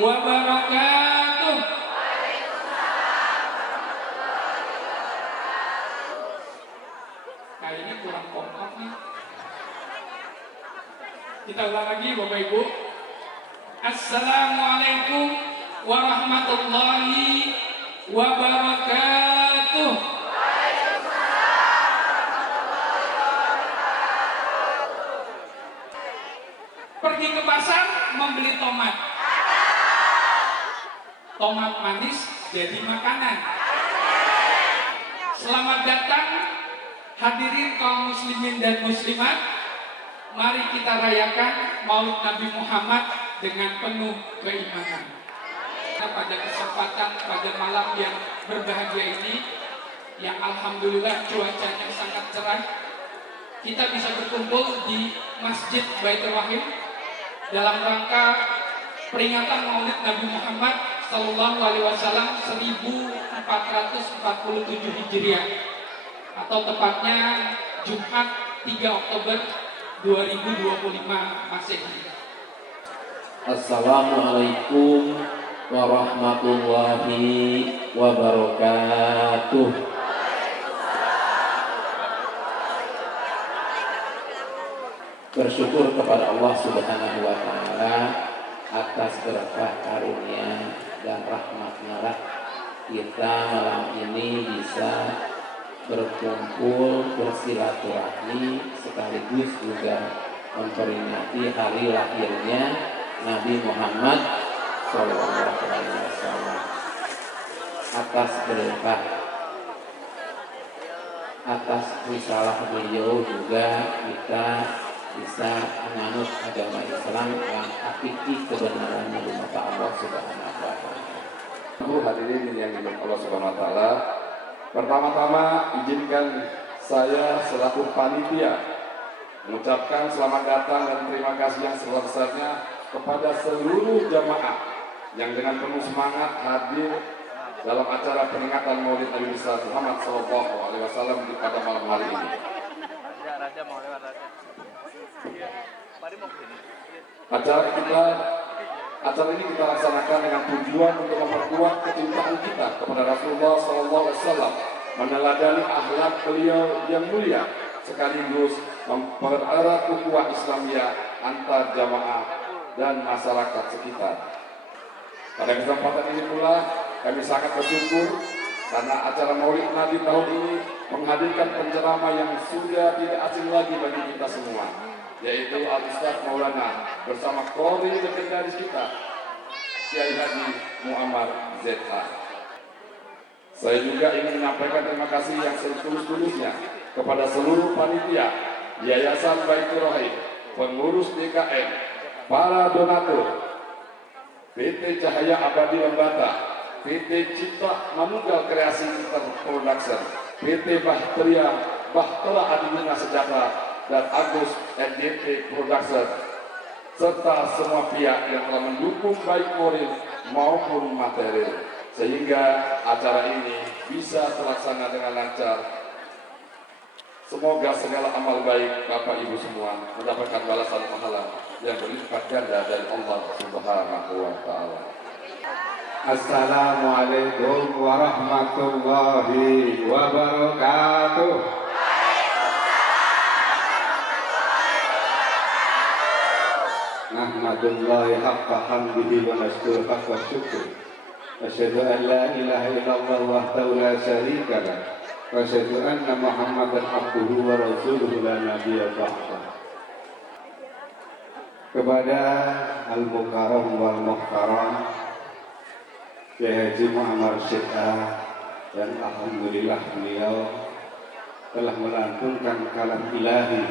wabarakatuh. Kayaknya kurang kompak nih. Kita ulang lagi Bapak Ibu. Assalamualaikum warahmatullahi wabarakatuh. Pergi ke pasar membeli tomat. Tomat manis jadi makanan. Selamat datang hadirin kaum muslimin dan muslimat. Mari kita rayakan Maulid Nabi Muhammad dengan penuh keimanan. Pada kesempatan pada malam yang berbahagia ini, yang alhamdulillah cuacanya sangat cerah, kita bisa berkumpul di Masjid Baitur Rahim dalam rangka peringatan Maulid Nabi Muhammad Sallallahu Alaihi Wasallam 1447 Hijriah, atau tepatnya Jumat 3 Oktober 2025 Masehi. Assalamualaikum warahmatullahi wabarakatuh. Bersyukur kepada Allah Subhanahu wa Ta'ala atas berkah karunia dan rahmatnya lah kita malam ini bisa berkumpul bersilaturahmi sekaligus juga memperingati hari lahirnya Nabi Muhammad Sallallahu Alaihi Wasallam. Atas berkah, atas risalah beliau juga kita bisa menganut agama Islam yang hakiki kebenarannya di mata Allah Subhanahu wa Ta'ala. Hadirin yang dimuliakan Allah Subhanahu wa Ta'ala, pertama-tama izinkan saya selaku panitia mengucapkan selamat datang dan terima kasih yang sebesar-besarnya kepada seluruh jamaah yang dengan penuh semangat hadir dalam acara peringatan Maulid Nabi besar Muhammad Sallallahu Alaihi Wasallam pada malam hari ini. Acara ini kita laksanakan dengan tujuan untuk memperkuat kecintaan kita kepada Rasulullah Sallallahu Alaihi Wasallam, meneladani akhlak beliau yang mulia, sekaligus mempererat ukhuwah Islamiyah antar jamaah dan masyarakat sekitar. Pada kesempatan ini pula kami sangat bersyukur karena acara Maulid Nabi tahun ini menghadirkan penceramah yang sudah tidak asing lagi bagi kita semua, yaitu Al-Ustaz Maulana bersama Qori legendaris kita, Kiai Haji Muammar ZH. Saya juga ingin menyampaikan terima kasih yang setulus-tulusnya kepada seluruh panitia, Yayasan Baitur Rahim, pengurus DKM, para donatur, PT Cahaya Abadi Lembata, PT Cipta Manunggal Kreasi Interproduction, PT Bahtera Adinuna Sejahtera, dan Agus NDT Production, serta semua pihak yang telah mendukung baik moral maupun material, sehingga acara ini bisa terlaksana dengan lancar. Semoga segala amal baik Bapak Ibu semua mendapatkan balasan pahala yang berlipat ganda dari Allah Subhanahu wa Ta'ala. Assalamualaikum warahmatullahi wabarakatuh. Nahmadullahi haqqa hamdihi wa nashkuru haqqa syukri. Asyhadu an la ilaha illallah wahdahu la syarika lah. Wa asyhadu anna Muhammadan abduhu wa rasuluhu la nabiyya ba'dah. Kepada Al-Mukarram wal Muhtaram Kiai Haji Muammar ZH, dan alhamdulillah beliau telah melantunkan kalam ilahi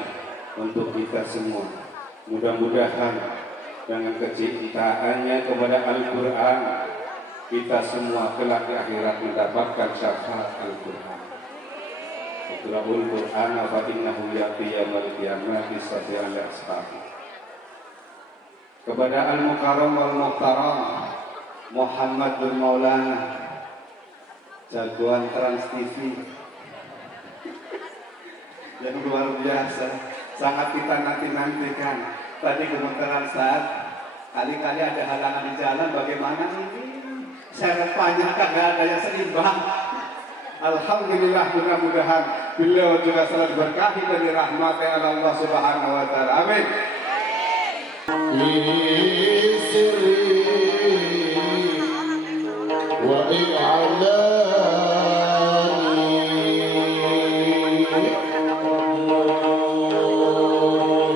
untuk kita semua. Mudah-mudahan dengan kecintaannya kepada Al-Quran, kita semua kelak di akhirat mendapatkan syafaat Al-Quran. Iqra'ul Qur'an fa innahu ya'ti yaumil qiyamati syafi'an li ashabi. Kepada Al-Mukarram wal Muhtaram Muhammad bin Maulana, jagoan Trans TV yang luar biasa, sangat kita nanti-nantikan. Tadi gemeteran saat Kali-kali ada halangan di jalan, bagaimana ini? Serempanya kagak ada yang seimbang. Alhamdulillah, mudah-mudahan beliau juga selalu berkahi dan dirahmati oleh Allah Subhanahu wa taala. Amin.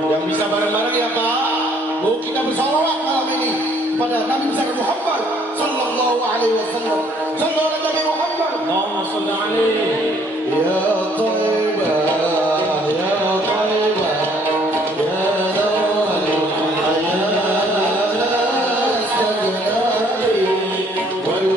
Yang bisa bareng-bareng ya Pak. Bu, kita bersalawat malam ini kepada Nabi besar Muhammad sallallahu alaihi wasallam. Sallallahu alaihi Nabi Muhammad. Allahumma shalli alaihi. Ya Thayyibah, ya Thayyibah, ya Dawali, ya Sayyidati wal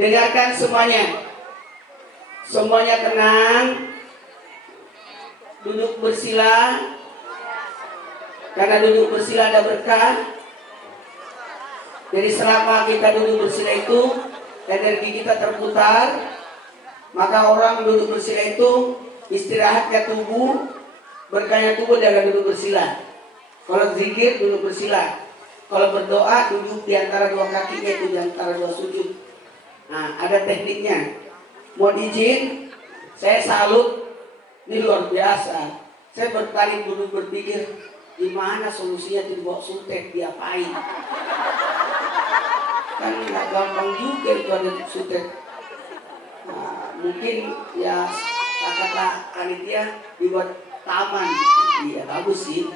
Dengarkan semuanya. Semuanya tenang. Duduk bersila. Karena duduk bersila ada berkah. Jadi selama kita duduk bersila itu energi kita terputar. Maka orang duduk bersila itu istirahatnya tubuh, berkahnya tubuh dengan duduk bersila. Kalau zikir duduk bersila. Kalau berdoa duduk di antara dua kakinya, itu di antara dua sujud. Nah, ada tekniknya. Mohon izin, saya salut, ini luar biasa. Saya berkali dulu berpikir, gimana solusinya dibawa suntek, diapain? Kan nggak gampang juga itu ada suntek. Nah, mungkin ya kata panitia dibuat taman. Iya bagus sih.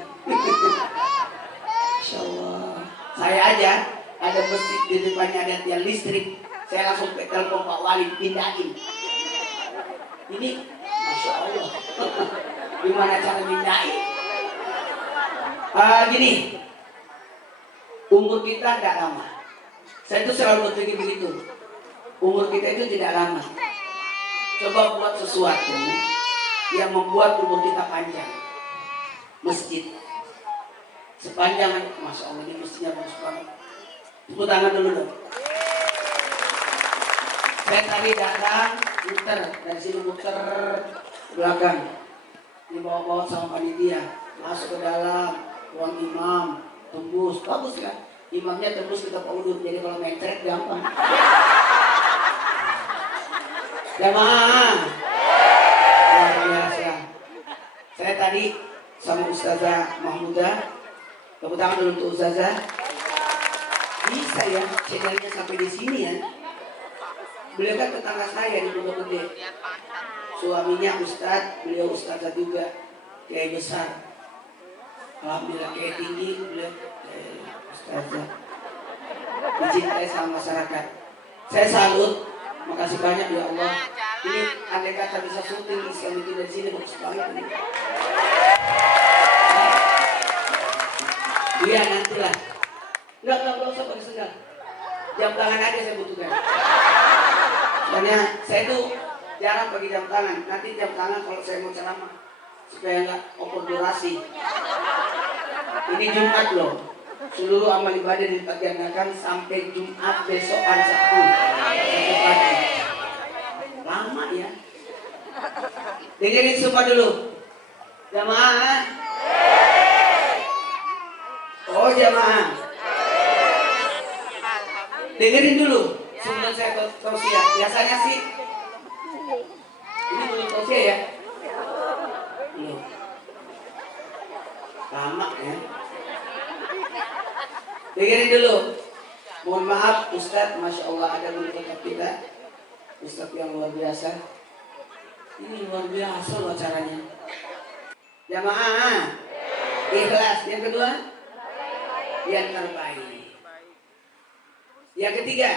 Insya Allah. Saya aja ada masjid di depannya ada tiang listrik. Saya langsung telepon Pak Wali pindahin. Ini Masya Allah. Gimana cara pindahin? Gini, umur kita tidak lama. Saya itu selalu berpikir begitu. Umur kita itu tidak lama. Coba buat sesuatu yang membuat umur kita panjang. Masjid sepanjang, Masya Allah, ini mestinya bagus banget. Tepuk tangan dulu dong. Saya tadi datang, muter dari sini, muter belakang, dibawa-bawa sama panitia, masuk ke dalam ruang imam, tembus, bagus kan? Imamnya tembus kita udut, jadi kalau mencret gampang. Jamaah, luar biasa. Saya tadi sama Ustazah Mahmudah, tepuk tangan dulu untuk Ustazah. Bisa ya, channelnya sampai di sini ya. Beliau kan tetangga saya di Pondok Gede. Suaminya Ustadz, beliau Ustazah juga, kiai besar. Alhamdulillah kiai tinggi, beliau Ustazah. Dicintai sama masyarakat. Saya salut, makasih banyak ya Allah. Ini andai kata bisa syuting Islam itu dari sini bagus banget ini. Iya nantilah. Enggak usah pakai sendal. Jam tangan aja saya butuhkan. Soalnya saya tuh jarang pakai jam tangan. Nanti jam tangan kalau saya mau ceramah supaya nggak over durasi. Ini Jumat loh. Seluruh amal ibadah dipagianakan sampai Jumat besokan Sabtu sampai pagi. Lama ya. Dengerin semua dulu. Jamaah. Oh jamaah. Dengerin dulu. Sebelum saya tausiah. Biasanya sih ini belum tausiah ya. Belum. Lama ya. Dengerin dulu. Mohon maaf Ustadz, Masya Allah ada menurut kita Ustadz yang luar biasa. Ini luar biasa loh acaranya. Jamaah ikhlas. Yang kedua yang terbaik. Yang ketiga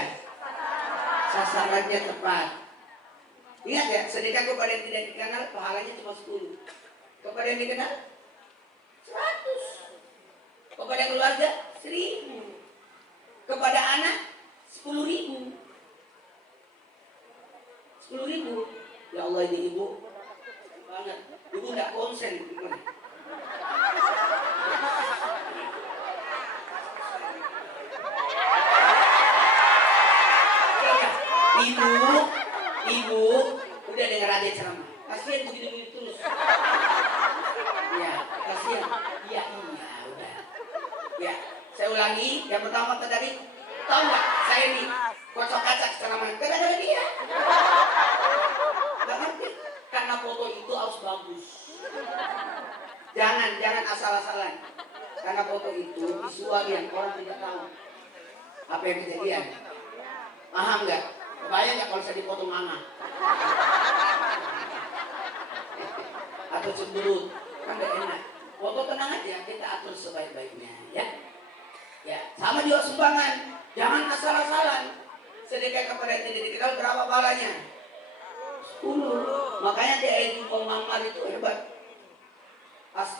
sasarannya tepat. Ingat ya, sedekah kepada yang tidak dikenal pahalanya cuma 10. Kepada yang dikenal 100. Kepada keluarga 1000. Kepada anak 10.000. 10.000. Ya Allah, ini ibu banget. Ibu nggak konsen. Ibu udah dengar aja ceramah. Kasihan begitu terus. Ya, kasihan. Iya, udah. Ya, saya ulangi. Yang pertama tadi, tahu nggak? Saya ini kocok kacak ceramah. Gara-gara dia. Gak ngerti. Karena foto itu harus bagus. Jangan asal-asalan. Karena foto itu visual yang orang tidak tahu apa yang kejadian. Paham nggak? Kebayang nggak kalau saya dipoto mama? Atau cemberut? Kan gak enak. Foto tenang aja, kita atur sebaik-baiknya, ya. Ya, sama juga sumbangan. Jangan asal-asalan. Sedekah kepada yang tidak dikenal berapa pahalanya? 10. Makanya di ayat Muhammad itu hebat. Pas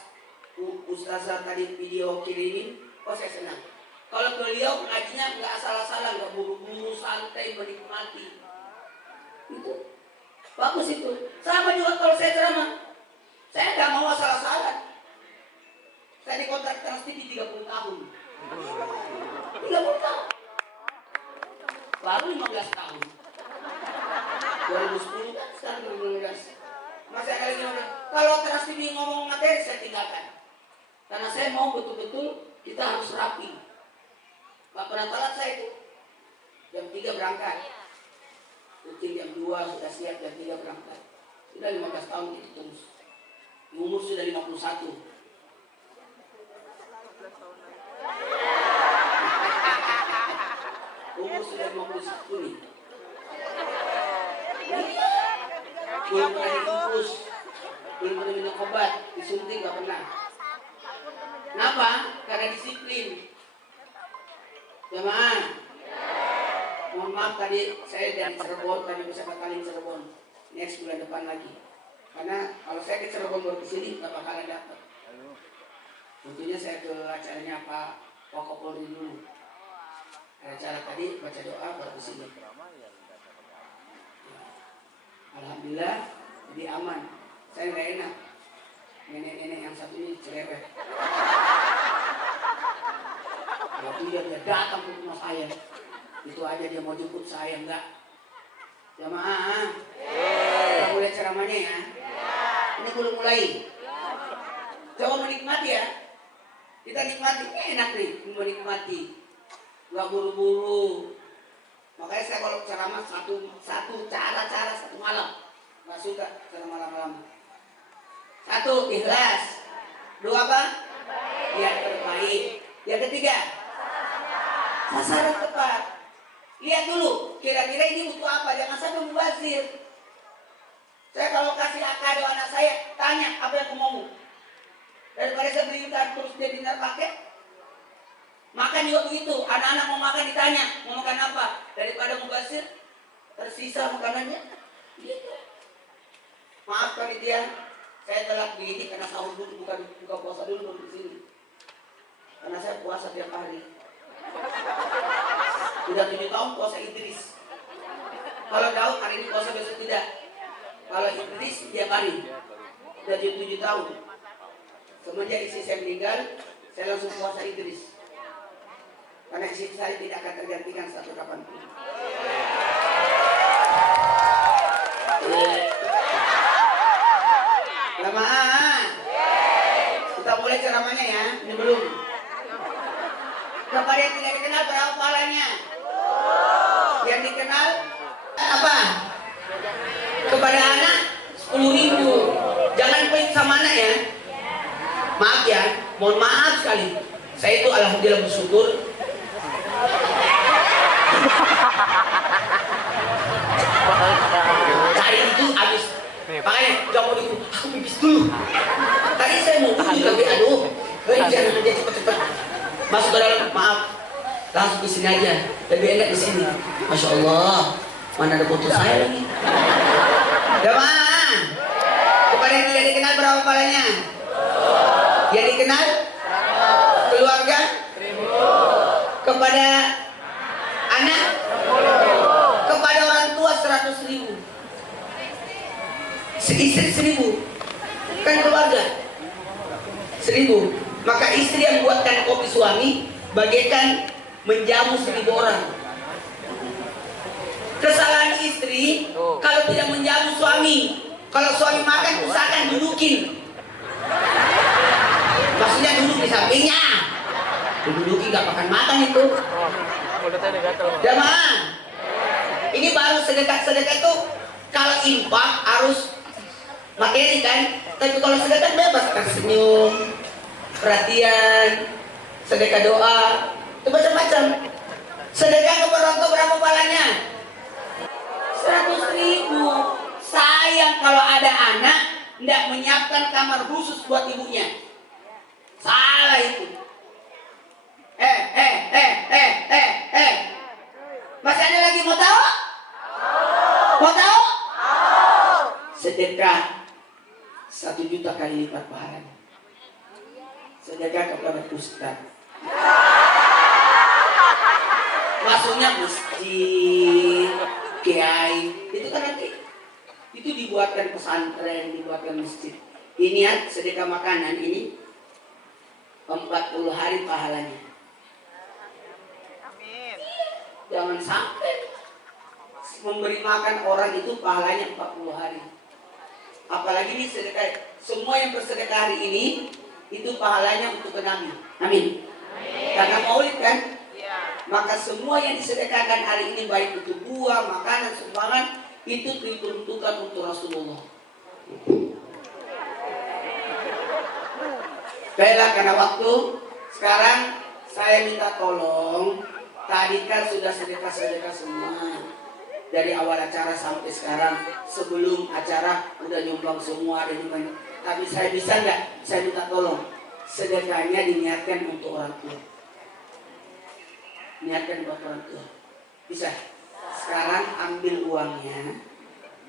Ustazah tadi video kirimin, saya senang. Kalau beliau ngajinya nggak asal-asalan, nggak buru-buru, santai, menikmati. Itu bagus itu. Sama juga kalau saya ceramah, saya nggak mau asal-asalan. Saya dikontrak Trans TV 30 tahun. 30 tahun. Baru 15 tahun. 2010 kan, sekarang 2015. Masih ada lagi orang. Kalau Trans TV ngomong materi, saya tinggalkan. Karena saya mau betul-betul kita harus rapi. Gak pernah telat saya itu. Jam 3 berangkat. Rutin jam 2 sudah siap, jam 3 berangkat. Sudah 15 tahun itu terus. Umur sudah 51. Umur sudah 51 nih. Belum pernah dikukus, belum pernah minum obat, disuntik gak pernah. Kenapa? Karena disiplin. Jemaah, mohon maaf tadi saya dari Cirebon, tadi bisa batalin Cirebon. Next bulan depan lagi. Karena kalau saya ke Cirebon baru ke sini gak bakalan dapat. Tentunya saya ke acaranya Pak Wakopolri dulu. Ada acara tadi baca doa baru ke sini. Alhamdulillah jadi aman. Saya nggak enak. Nenek-nenek yang satu ini cerewet. Waktu dia datang ke rumah saya, itu aja dia mau jemput saya, enggak. Jamaah, kita mulai ceramahnya ya. Ini belum mulai. Coba menikmati ya. Kita nikmati, enak nih menikmati. Enggak buru-buru. Makanya saya kalau ceramah satu cara satu malam. Nggak suka ceramah malam-malam. 1, ikhlas. 2 apa? Yang terbaik. Yang ketiga, sasaran tepat. Lihat dulu, kira-kira ini butuh apa? Jangan sampai mubazir. Saya kalau kasih kado anak saya, tanya apa yang mau. Daripada saya berikan terus dia dinar pakai. Makan juga begitu, anak-anak mau makan ditanya, mau makan apa? Daripada mubazir, tersisa makanannya. Gitu. Maaf panitia, saya telat begini karena sahur dulu, bukan buka puasa dulu baru di sini. Karena saya puasa tiap hari. Sudah 7 tahun puasa Idris. Kalau Daud hari ini puasa besok tidak. Kalau Idris tiap hari. Sudah 7 tahun. Semenjak istri saya meninggal, saya langsung puasa Idris. Karena istri saya tidak akan tergantikan satu kapanpun. Jamaah, kita mulai ceramahnya ya. Ini belum. Kepada yang tidak dikenal berapa pahalanya? Yang dikenal apa? Kepada anak 10.000. Jangan pelit sama anak ya. Maaf ya, mohon maaf sekali. Saya itu alhamdulillah bersyukur. Hari itu habis. Makanya gak mau dulu. Aku pipis dulu. Tadi saya mau dulu tapi aduh. Jangan aja cepet-cepet. Masuk ke dalam, maaf. Langsung di sini aja. Lebih enak di sini. Masya Allah. Mana ada foto saya lagi? Jemaah, kepada yang tidak dikenal berapa pahalanya? Yang dikenal keluarga, kepada anak, kepada orang tua 100.000, istri 1.000, kan keluarga 1.000. Maka istri yang buatkan kopi suami bagaikan menjamu 1.000 orang. Kesalahan istri kalau tidak menjamu suami. Kalau suami makan usahakan dudukin. Maksudnya duduk di sampingnya. Dudukin gak makan itu. Jamaah, ini baru sedekah tuh. Kalau infak harus materi kan. Tapi kalau sedekah bebas, tersenyum, perhatian, sedekah doa, itu macam-macam. Sedekah kepada orang tua berapa pahalanya? 100.000. Sayang kalau ada anak tidak menyiapkan kamar khusus buat ibunya. Salah itu. Masih ada lagi mau tahu? Mau tahu? Sedekah 1 juta kali lipat pahalanya. Sedekah kepada ustaz. Maksudnya masjid, kiai, itu kan nanti itu dibuatkan pesantren, dibuatkan masjid. Ini ya sedekah makanan ini 40 hari pahalanya. Amin. Jangan sampai memberi makan orang itu pahalanya 40 hari. Apalagi ini sedekah, semua yang bersedekah hari ini itu pahalanya untuk Nabi. Amin. Karena maulid kan? Maka semua yang disedekahkan hari ini baik itu buah, makanan, sumbangan itu diperuntukkan untuk Rasulullah. Baiklah, karena waktu sekarang saya minta tolong. Tadi kan sudah sedekah semua dari awal acara sampai sekarang. Sebelum acara udah nyumbang semua dan nyumbang. Tapi saya bisa nggak? Saya minta tolong sedekahnya diniatkan untuk orang tua. Niatkan buat orang tua. Bisa? Sekarang ambil uangnya,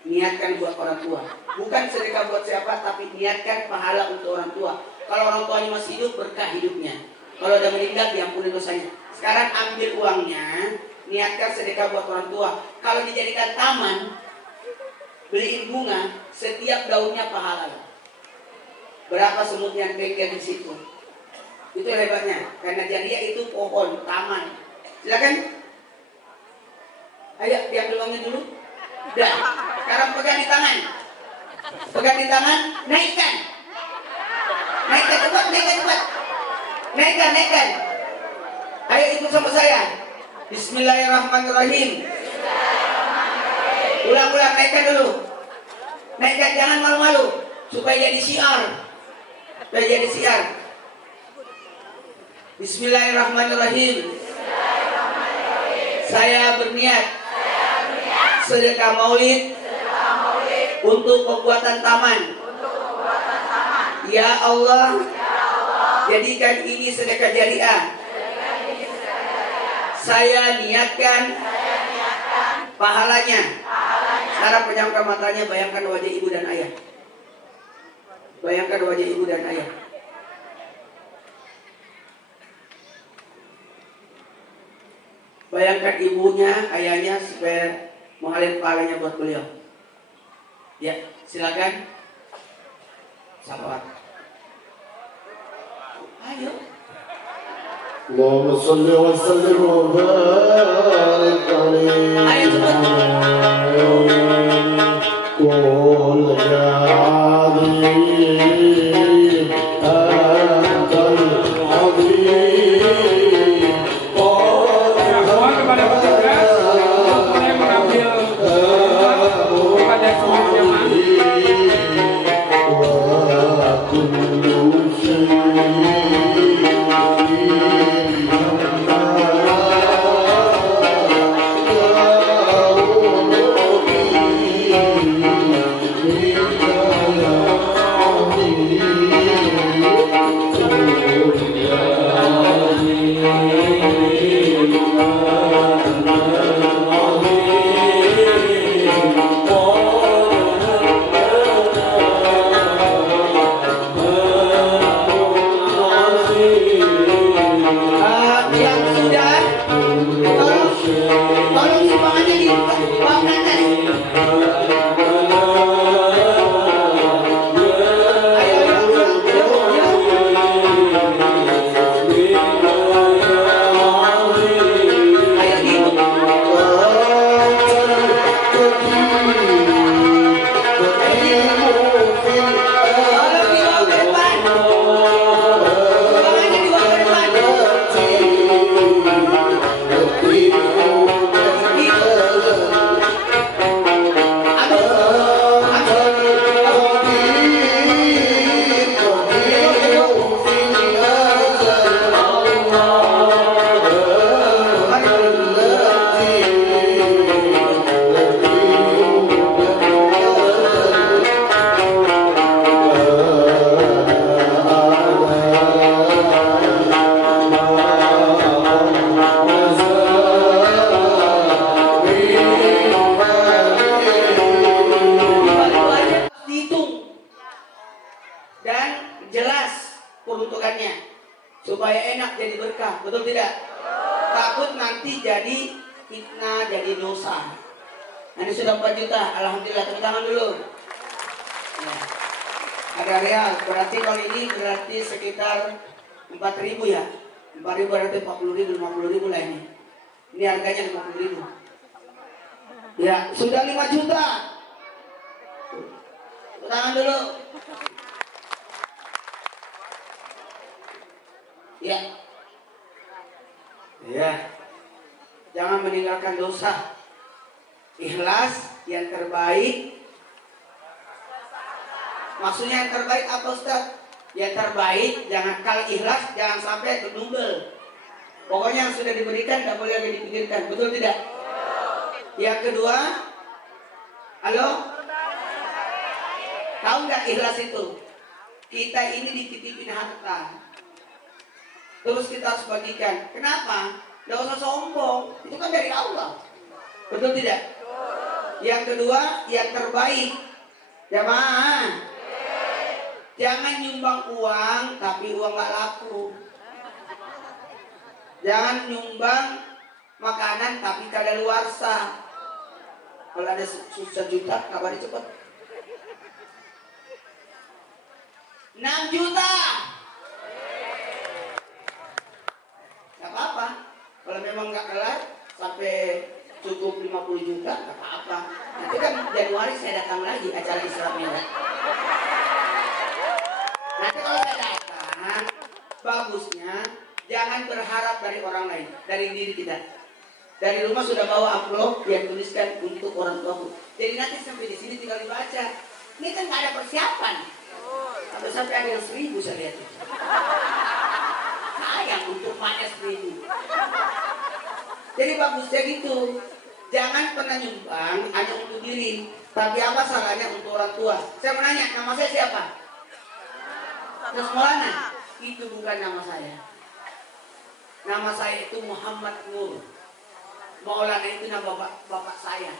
niatkan buat orang tua. Bukan sedekah buat siapa, tapi niatkan pahala untuk orang tua. Kalau orang tuanya masih hidup, berkah hidupnya. Kalau udah meninggal, diampuni dosanya. Sekarang ambil uangnya, niatkan sedekah buat orang tua. Kalau dijadikan taman, beliin bunga, setiap daunnya pahala. Berapa semut yang bengkel di situ? Itu hebatnya. Karena jadinya itu pohon, taman. Silakan. Ayo diambil uangnya dulu. Udah. Sekarang pegang di tangan. Pegang di tangan, naikkan. Naikkan cepat, naikkan cepat. Naikkan. Ayo ikut sama saya. Bismillahirrahmanirrahim. Ulang-ulang, naikkan dulu. Naikkan, jangan malu-malu. Supaya jadi syiar. Bismillahirrahmanirrahim. Saya berniat sedekah maulid untuk pembuatan taman. Ya Allah, jadikan ini sedekah jariah. Saya niatkan pahalanya. Sekarang pejamkan matanya, bayangkan wajah ibu dan ayah. Bayangkan wajah ibu dan ayah. Bayangkan ibunya, ayahnya supaya mengalir pahalanya buat beliau. Ya, silakan. Sahabat. Ayo. Allahumma salli wa sallim wa barik alaihi. Ayo cepat. Qul ya azim, antal azim. Mohon kepada petugas untuk mulai mengambil kepada semua jemaah. Amin. peruntukannya supaya enak jadi berkah, betul tidak? Takut nanti jadi fitnah, jadi dosa. Nah, ini sudah 4 juta, alhamdulillah, tepuk tangan dulu. Ya. Ada real, berarti kalau ini berarti sekitar 4.000 ya. 4.000 berarti 40.000, 50.000 lah ini. Ini harganya 50.000. Ya, sudah 5 juta. Tepuk tangan dulu. Ya. Ya. Jangan meninggalkan dosa. Ikhlas yang terbaik. Maksudnya yang terbaik apa Ustaz? Yang terbaik jangan, kalau ikhlas jangan sampai berdumel. Pokoknya yang sudah diberikan tidak boleh lagi dipikirkan, betul tidak? Yang kedua, halo? Tahu nggak ikhlas itu? Kita ini dititipin harta, terus kita harus bagikan. Kenapa? Tidak usah sombong, itu kan dari Allah, betul tidak? Yang kedua, yang terbaik, jamaah, jangan nyumbang uang tapi uang nggak laku. Jangan nyumbang makanan tapi kadaluarsa. Kalau ada 1 juta, kabari cepat. 6 juta. Gak apa-apa. Kalau memang nggak kelar sampai cukup 50 juta, gak apa-apa. Nanti kan Januari saya datang lagi acara Islamnya. Nanti kalau saya datang, bagusnya jangan berharap dari orang lain, dari diri kita. Dari rumah sudah bawa amplop yang tuliskan untuk orang tuaku. Jadi nanti sampai di sini tinggal dibaca. Ini kan nggak ada persiapan. Sampai ada yang 1.000 saya lihat. Sayang untuk maknya 1.000. Jadi bagusnya gitu. Jangan pernah nyumbang hanya untuk diri. Tapi apa salahnya untuk orang tua? Saya mau nanya, nama saya siapa? Terus Maulana? Itu bukan nama saya. Nama saya itu Muhammad Nur. Maulana itu nama bapak saya.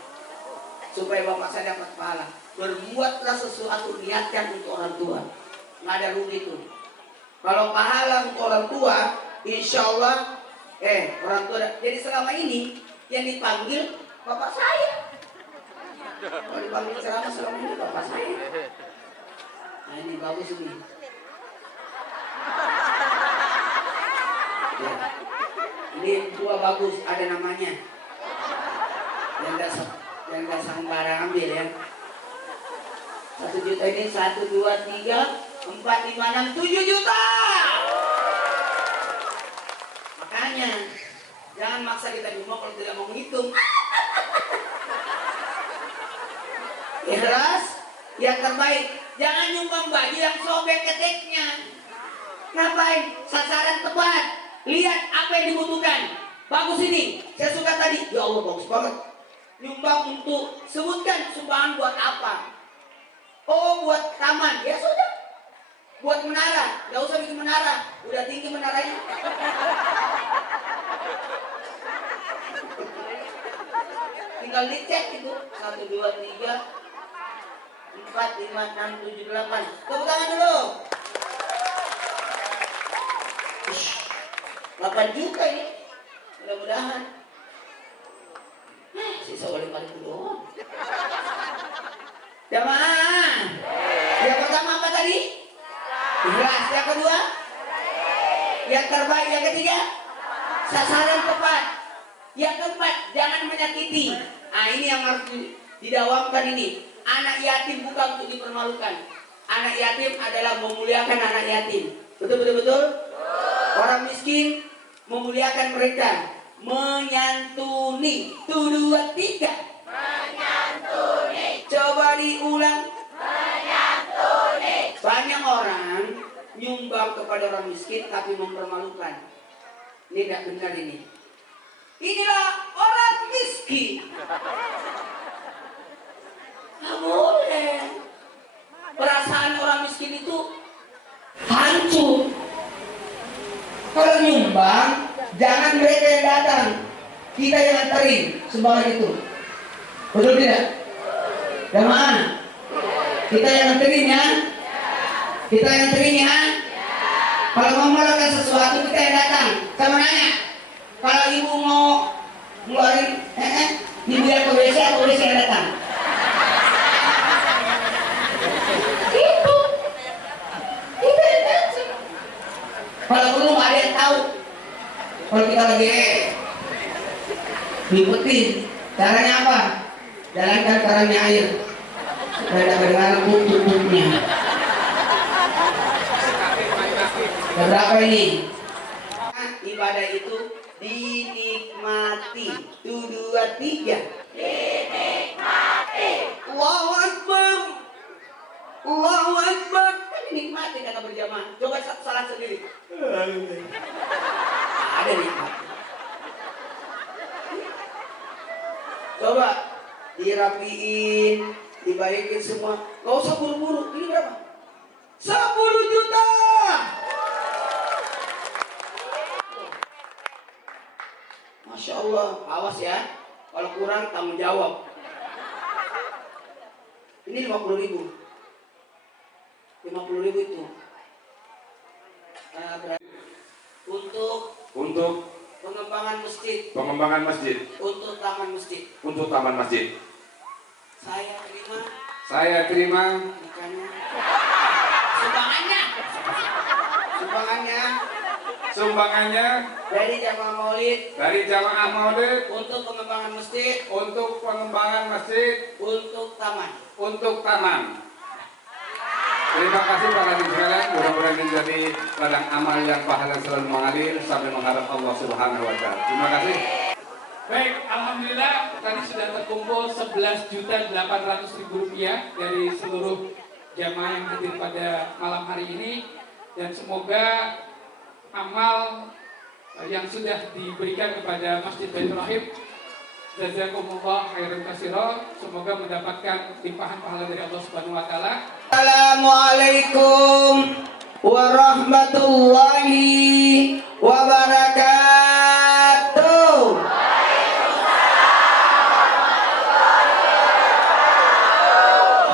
Supaya bapak saya dapat pahala. Berbuatlah sesuatu, niatkan untuk orang tua. Nggak ada rugi itu. Kalau pahala untuk orang tua, insya Allah orang tua. Jadi selama ini yang dipanggil bapak saya. Kalau dipanggil selama ini bapak saya. Nah ini bagus ini. Ya. Ini dua bagus, ada namanya. Yang nggak sembarang ambil ya. 1 juta ini 1, 2, 3, 4, 5, 6, 7 juta. Makanya jangan maksa kita cuma kalau tidak mau menghitung. Ikhlas yang terbaik. Jangan nyumbang baju yang sobek keteknya. Ngapain? Sasaran tepat. Lihat apa yang dibutuhkan. Bagus ini. Saya suka tadi. Ya Allah bagus banget. Nyumbang untuk, sebutkan sumbangan buat apa. Oh buat taman. Ya sudah. Buat menara. Gak usah bikin menara. Udah tinggi menaranya. Tinggal dicek itu. 1, 2, 3, 4, 5, 6, 7, 8. Tepuk tangan dulu. 8 juta ini. Mudah-mudahan. Sisa oleh paling doang. Jamaah. Yang pertama apa tadi? Ikhlas. Yang kedua? Yang terbaik. Yang ketiga? Sasaran tepat. Yang keempat, jangan menyakiti. Nah ini yang harus didawamkan ini. Anak yatim bukan untuk dipermalukan. Anak yatim adalah memuliakan anak yatim. Betul? Orang miskin memuliakan mereka. Menyantuni. 1, 2, 3. Menyantuni. Coba diulang. Menyantuni. Banyak orang nyumbang kepada orang miskin tapi mempermalukan. Ini tidak benar ini. Inilah orang miskin. Nggak boleh. Perasaan orang miskin itu hancur. Kalau nyumbang, jangan mereka yang datang, kita yang anterin sumbangan itu. Betul tidak? Jamaah, kita yang anterin ya. Kita yang anterin ya. Kalau mau melakukan sesuatu kita yang datang. Sama nanya. Kalau ibu mau ngeluarin, ibu yang ke WC atau WC yang datang? Itu. Kita yang datang. Kalau belum ada yang tahu. Kalau kita lagi ngikutin, caranya apa? Jalankan caranya air. Supaya dapat dengar buk-buknya. Berapa ini? Ibadah itu dinikmati. 1, 2, 3. Dinikmati. Allahu Akbar. Allahu Akbar. Kan dinikmati kata berjamaah. Coba salat sendiri. Ada nikmat. Coba dirapiin, dibalikin semua. Gak usah buru-buru. Ini berapa? 10 juta. Masya Allah, awas ya. Kalau kurang tanggung jawab. Ini 50.000. 50.000 itu. Untuk pengembangan masjid. pengembangan masjid, Untuk taman masjid. untuk taman masjid. Saya terima Saya terima sumbangannya. Sumbangannya sumbangannya dari jamaah maulid dari jamaah maulid untuk pengembangan masjid, untuk pengembangan masjid, untuk taman. untuk taman. Terima kasih para hadirin sekalian. Mudah-mudahan ini menjadi ladang amal yang pahala selalu mengalir sampai menghadap Allah Subhanahu wa Ta'ala. Terima kasih. Baik, alhamdulillah tadi sudah terkumpul 11.800.000 rupiah dari seluruh jamaah yang hadir pada malam hari ini, dan semoga amal yang sudah diberikan kepada Masjid Baitur Rahim, jazakumullah khairan katsira, semoga mendapatkan limpahan pahala dari Allah Subhanahu wa taala. Assalamualaikum warahmatullahi wabarakatuh.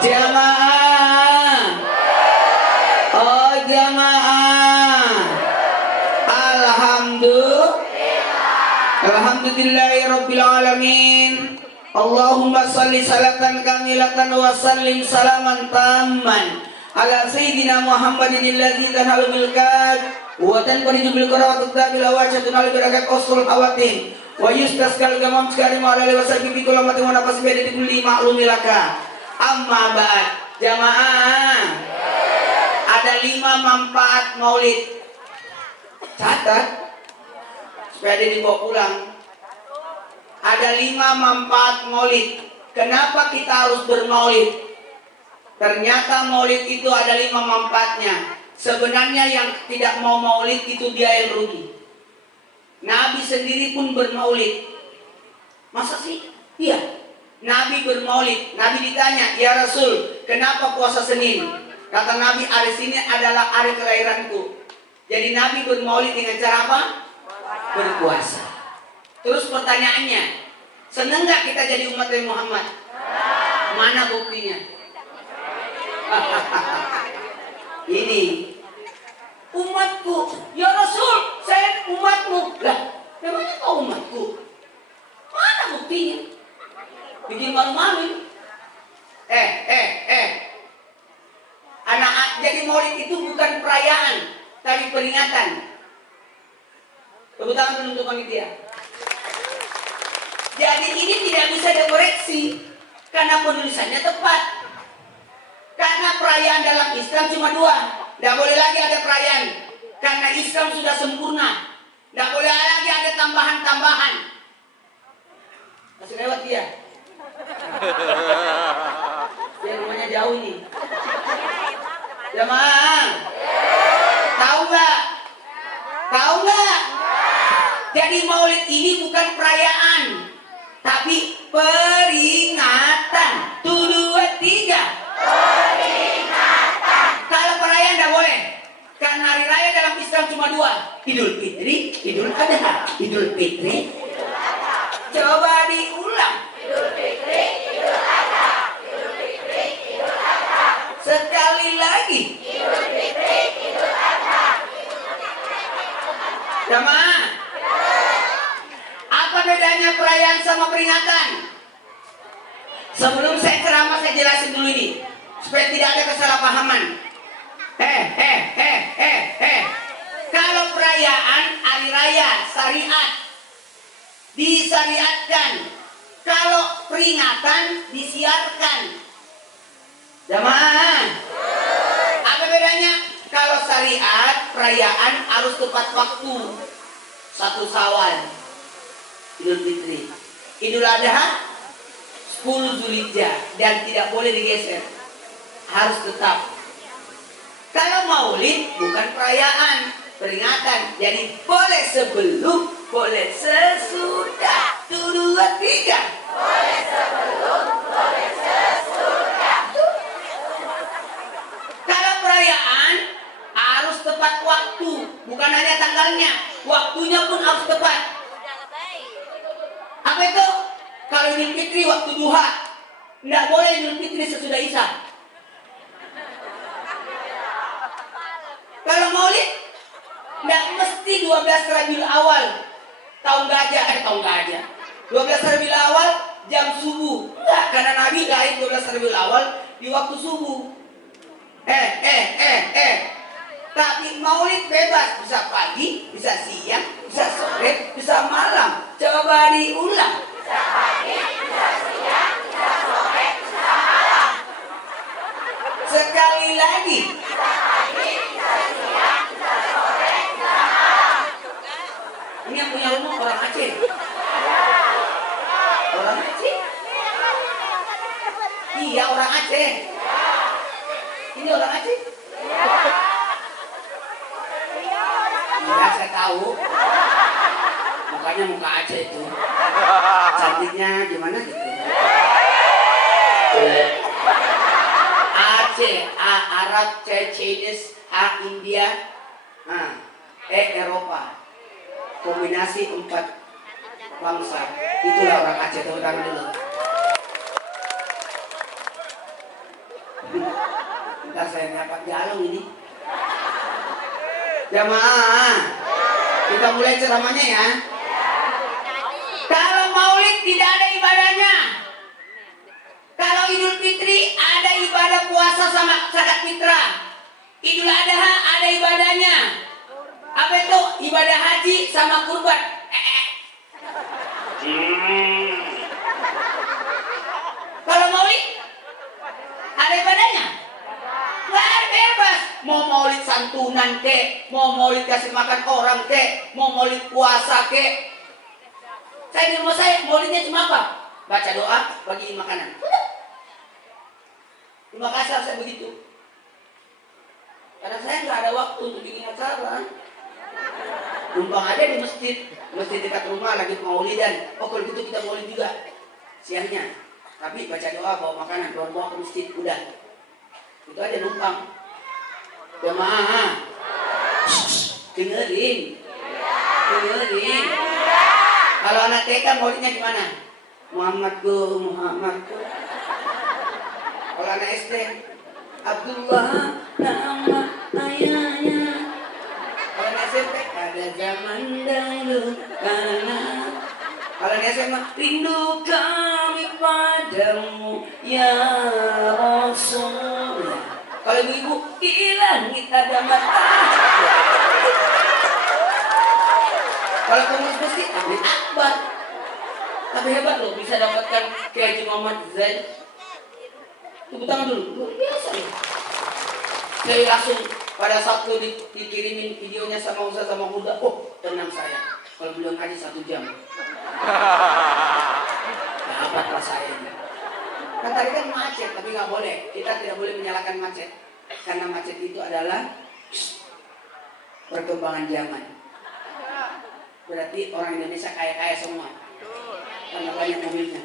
Jamaah, oh jamaah, alhamdulillahirabbil alamin. Allahumma salli salatan kamilatan wa sallim salaman tamman ala sayyidina Muhammadin alladzi tanhalu bil kad wa tanqadu bil qarawat tabil awajatun al barakat usul hawatin wa yustaskal gamam karim ala wasabi bi kulamati wa nafas bi di kulli ma'lumilaka. Amma ba'd. Jamaah, ada 5 manfaat maulid. Catat supaya dibawa pulang. Ada 5 manfaat maulid. Kenapa kita harus bermaulid? Ternyata maulid itu ada 5 manfaatnya. Sebenarnya yang tidak mau maulid itu dia yang rugi. Nabi sendiri pun bermaulid. Masa sih? Iya. Nabi bermaulid. Nabi ditanya, ya Rasul, kenapa puasa Senin? Kata Nabi, hari Senin adalah hari kelahiranku. Jadi Nabi bermaulid dengan cara apa? Berpuasa. Terus pertanyaannya, senang gak kita jadi umat Nabi Muhammad? Mana buktinya? Ini umatku, ya Rasul, saya umatmu. Lah, memangnya kau umatku? Mana buktinya? Bikin malu-malu. Anak, jadi maulid itu bukan perayaan, tapi peringatan. Tepuk tangan dulu untuk panitia. Jadi ini tidak bisa dikoreksi karena penulisannya tepat. Karena perayaan dalam Islam cuma 2. Tidak boleh lagi ada perayaan karena Islam sudah sempurna. Tidak boleh lagi ada tambahan-tambahan. Masih lewat dia. Dia rumahnya jauh nih. Jamaah, tahu nggak? Tahu nggak? Jadi maulid ini bukan perayaan, tapi peringatan. 1, 2, 3. Peringatan. Kalau perayaan tidak boleh, karena hari raya dalam Islam cuma 2, Idul Fitri, Idul Adha. Idul Fitri, coba diulang. Idul Fitri, Idul Adha. Idul Fitri, Idul Adha. Sekali lagi. Idul Fitri, Idul Adha. perayaan sama peringatan. Sebelum saya ceramah, saya jelasin dulu ini supaya tidak ada kesalahpahaman. Kalau perayaan hari raya syariat disyariatkan, kalau peringatan disiarkan. Jamaah, apa bedanya? Kalau syariat perayaan harus tepat waktu. 1 Syawal, Idul Fitri, Idul Adha 10 Zulhijjah, dan tidak boleh digeser, harus tetap. Kalau Maulid bukan perayaan, peringatan, jadi boleh sebelum, boleh sesudah. 1, 2, 3. Boleh sebelum, boleh sesudah. Kalau perayaan harus tepat waktu, bukan hanya tanggalnya, waktunya pun harus tepat. Apa itu? Kalau Idul Fitri waktu duha, tidak boleh Idul Fitri sesudah Isya. Kalau Maulid, tidak mesti 12 Rabiul Awal, tahun gajah. 12 Rabiul Awal jam subuh. Enggak, karena Nabi lahir 12 Rabiul Awal di waktu subuh. Tapi Maulid bebas, bisa pagi, bisa siang, bisa sore, bisa malam. Coba diulang. Bisa pagi, bisa siang, bisa sore, bisa malam. Sekali lagi. Bisa pagi, bisa siang, bisa sore, bisa malam. Ini yang punya rumah orang Aceh. Orang Aceh? Iya, orang Aceh. Ini orang Aceh? Iya, saya tahu. Mukanya muka Aceh itu. Cantiknya gimana gitu? Aceh, A Arab, C Chinese, A India, E Eropa. Kombinasi 4 bangsa. Itulah orang Aceh, tepuk tangan dulu. Ntar saya dapat jalan ini. Jamaah, kita mulai ceramahnya ya. Kalau Maulid tidak ada ibadahnya. Kalau Idul Fitri ada ibadah puasa sama zakat fitrah. Idul Adha ada ibadahnya. Apa itu? Ibadah haji sama kurban. Kalau Maulid ada ibadahnya. Bebas, mau Maulid santunan kek, mau Maulid kasih makan orang kek, mau Maulid puasa kek. Saya di rumah saya Maulidnya cuma apa? Baca doa, bagiin makanan. Terima kasih saya begitu. Karena saya nggak ada waktu untuk bikin acara. Numpang aja di masjid dekat rumah lagi Maulidan. Oh kalau gitu kita Maulid juga siangnya. Tapi baca doa, bawa makanan, bawa ke masjid, udah. Itu aja numpang. Jamaah, dengerin. Kalau anak TK Maulidnya gimana? Muhammadku. Kalau anak SD, Abdullah nama ayahnya. Kalau anak SMP, pada zaman dahulu karena. Kalau anak SMA, rindu kami padamu ya Rasul. Kalau ibu di langit ada matahari. Kalau pengurus masjid ambil akbar. Tapi hebat loh bisa dapatkan Kiai Haji Muhammad Zain. Tepuk tangan dulu. Luar biasa loh. Saya langsung pada saat lo dikirimin videonya sama Ustaz sama Huda, oh tenang saya. Kalau belum ngaji 1 jam. Dapat pas saya ini. Kan tadi kan macet, tapi nggak boleh. Kita tidak boleh menyalahkan macet. Karena macet itu adalah perkembangan zaman. Berarti orang Indonesia kaya-kaya semua. Karena banyak mobilnya.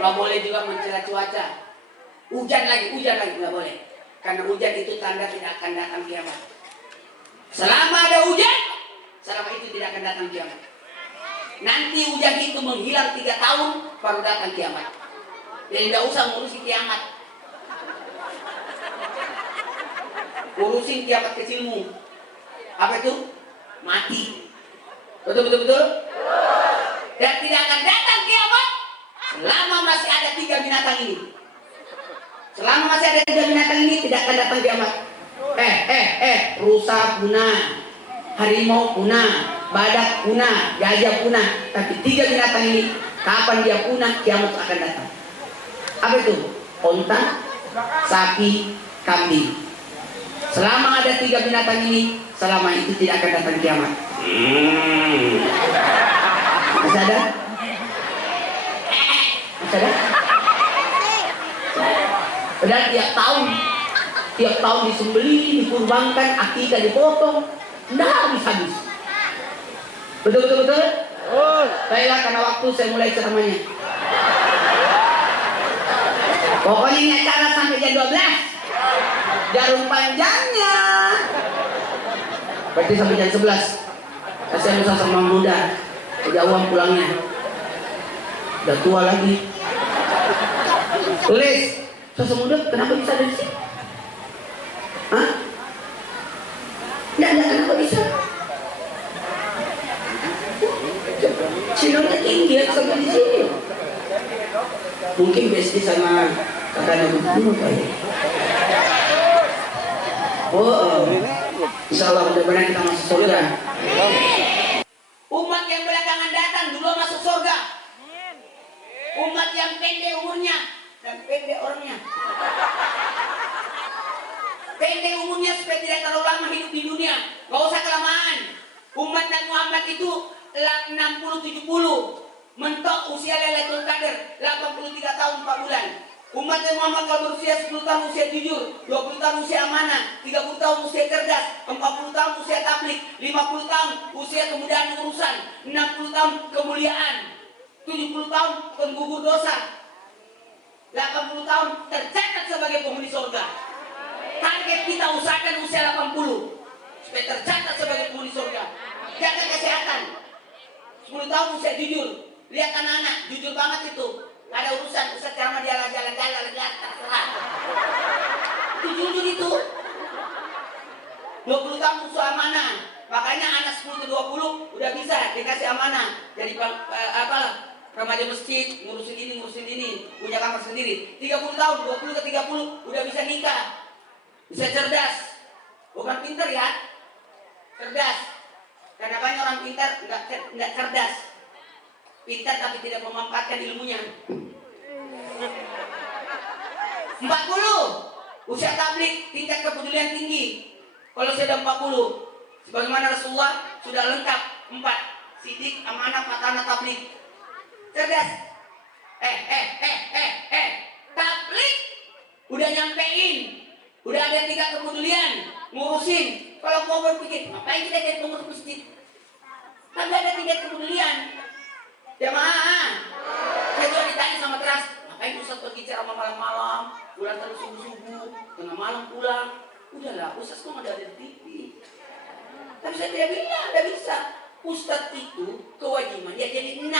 Nggak boleh juga mencela cuaca. Hujan lagi nggak boleh. Karena hujan itu tanda tidak akan datang kiamat. Selama ada hujan, selama itu tidak akan datang kiamat. Nanti hujan itu menghilang 3 tahun baru datang kiamat. Jadi tidak usah ngurusin kiamat. Urusin kiamat kecilmu. Apa itu? Mati. Betul? Dan tidak akan datang selama masih ada 3 binatang ini, selama masih ada 3 binatang ini tidak akan datang kiamat. Rusa punah, harimau punah, badak punah, gajah punah, tapi 3 binatang ini kapan dia punah, kiamat akan datang. Apa itu? Onta, sapi, kambing. Selama ada 3 binatang ini, selama itu tidak akan datang kiamat. Masih ada? Masih ada? Padahal tiap tahun disembelih, dikurbankan, akikah dipotong, tidak habis-habis. Betul? Baiklah, karena waktu saya mulai ceramahnya. Pokoknya ini acara sampai jam 12. Jarum panjangnya berarti sampai jam 11. Saya bisa sama muda, tidak uang pulangnya, udah tua lagi. Tulis, sosok muda kenapa bisa ada di sini? Hah? Tidak, kenapa bisa? Sinonnya tinggi sampai di sini. Mungkin besti sama kakaknya dulu kali. Insya Allah mudah-mudahan kita masuk surga. Umat yang belakangan datang dulu masuk surga. Umat yang pendek umurnya dan pendek orangnya. Pendek umurnya supaya tidak terlalu lama hidup di dunia. Gak usah kelamaan. Umat Nabi Muhammad itu 60-70. Mentok usia Lailatul Qadar 83 tahun 4 bulan. Umat Muhammad kalau berusia 10 tahun usia jujur, 20 tahun usia amanah, 30 tahun usia cerdas, 40 tahun usia tablik, 50 tahun usia kemudahan urusan, 60 tahun kemuliaan, 70 tahun penggugur dosa, 80 tahun tercatat sebagai penghuni surga. Target kita usahakan usia 80 supaya tercatat sebagai penghuni surga. Jaga kesehatan. 10 tahun usia jujur. Lihat anak-anak jujur banget itu. Gak ada urusan, Ustaz ceramah jalan-jalan terserah. Itu jujur itu. 20 tahun usaha amanah. Makanya anak 10 ke 20 udah bisa dikasih amanah. Jadi remaja masjid, ngurusin ini, punya kamar sendiri. 30 tahun, 20 ke 30 udah bisa nikah. Bisa cerdas. Bukan pintar ya. Cerdas. Karena banyak orang pintar nggak cerdas. Pintar tapi tidak memanfaatkan ilmunya. 40 usia tablik, tingkat kepedulian tinggi. Kalau sudah 40, sebagaimana Rasulullah sudah lengkap 4 sidik, amanah, patanah, tablik. Cerdas. Tablik udah nyampein, udah ada tingkat kepedulian, ngurusin. Kalau mau berpikir, ngapain kita jadi pengurus masjid? Kan gak ada tingkat kepedulian. Jemaah, saya juga ditanya sama keras, ngapain Ustaz pergi ceramah malam-malam, pulang terus subuh-subuh, tengah malam pulang. Udahlah, Ustaz kok ada di TV. Tapi saya tidak bilang, tidak bisa. Ustaz itu kewajiban dia jadi 6.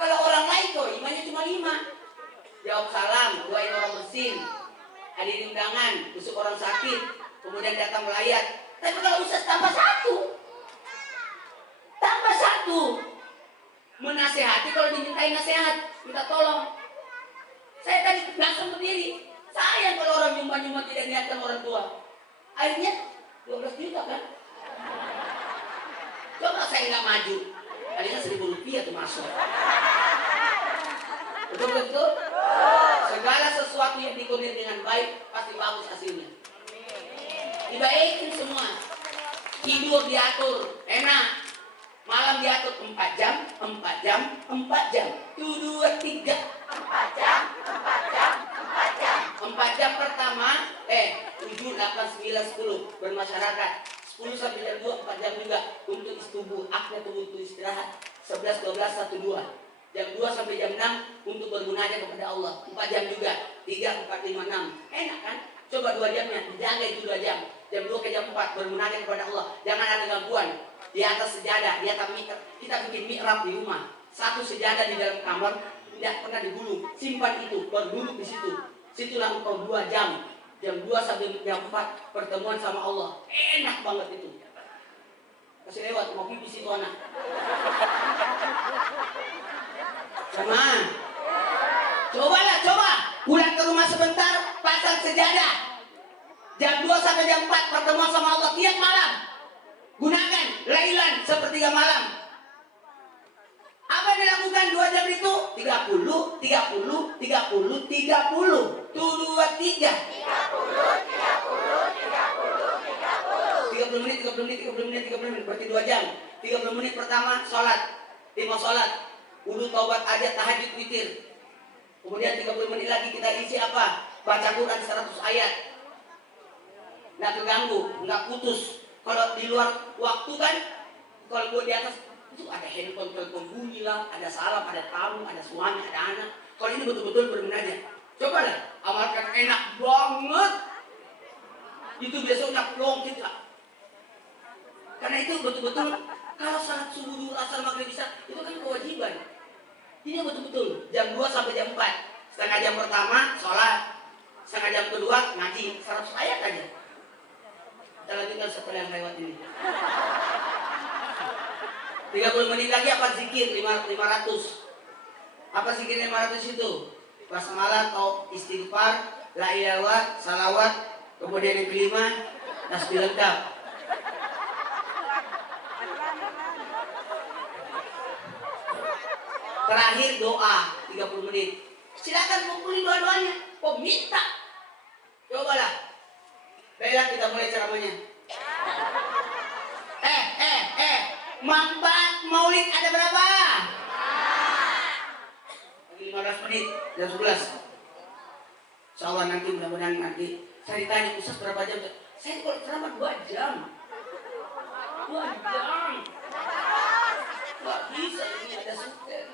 Kalau orang lain kewajibannya cuma 5. Jawab salam, doain orang bersin, hadiri undangan, besuk orang sakit, kemudian datang melayat. Tapi kalau Ustaz tambah 1, menasehati kalau dimintai nasihat, minta tolong. Saya tadi nggak sempat diri. Sayang kalau orang nyumbang tidak niatkan orang tua. Akhirnya 12 juta kan? Coba saya nggak maju, kalian 1.000 rupiah tuh masuk. Betul? Segala sesuatu yang dikoordinir dengan baik pasti bagus hasilnya. Dibaikin semua. Tidur diatur, enak. Malam diatur 4 jam. 2, 3. 4 jam pertama, 7, 8, 9, 10 bermasyarakat. 10 sampai jam 2, 4 jam juga untuk tubuh, aknya tubuh untuk istirahat. 11, 12, 1, 2. Jam 2 sampai jam 6 untuk bermunajat kepada Allah. 4 jam juga. 3, 4, 5, 6. Enak kan? Coba 2 jamnya, dijaga itu 2 jam. Jam 2 ke jam 4 bermunajat kepada Allah. Jangan ada gangguan. Di atas sejadah, di atas kita bikin mihrab di rumah. 1 sejadah di dalam kamar, tidak pernah digulung. Simpan itu, berduduk di situ. Situlah engkau 2 jam. Jam 2 sampai jam 4 pertemuan sama Allah. Enak banget itu. Kasih lewat, mau pipis itu anak. Sama. Coba. Pulang ke rumah sebentar, pasang sejadah. Jam 2 sampai jam 4 pertemuan sama Allah tiap malam. Gunakan lailan sepertiga malam. Apa yang dilakukan 2 jam itu? 30. 1, 2, 3. 30 menit. Berarti 2 jam. 30 menit pertama sholat. 5 sholat. Wudu, taubat, aja, tahajud, witir. Kemudian 30 menit lagi kita isi apa? Baca Quran 100 ayat. Nggak keganggu, nggak putus. Kalau di luar waktu kan, kalau gue di atas itu ada handphone, telepon bunyi lah, ada salam, ada tamu, ada suami, ada anak. Kalau ini betul-betul bermenanya. Coba lah, amalkan, enak banget. Itu besoknya plong kita. Karena itu betul-betul kalau salat subuh, duhur, asar, maghrib, isya itu kan kewajiban. Ini betul-betul jam 2 sampai jam 4. Setengah jam pertama sholat, setengah jam kedua ngaji 100 ayat aja. Kita lanjutkan setelah yang lewat ini. 30 menit lagi apa zikir 500. Apa zikir 500 itu? Basmalah atau istighfar, la ilaha illallah, salawat, kemudian yang kelima tasbih lengkap. Terakhir doa 30 menit. Silakan kumpulin dua-duanya. Kok minta? Cobalah. Baiklah kita mulai ceramahnya. Manfaat maulid ada berapa? 15 menit, jam 11. Insyaallah nanti mudah-mudahan nanti saya ditanya Ustaz berapa jam? Saya kalau ceramah 2 jam. 2 jam. Gak bisa ini ada suket.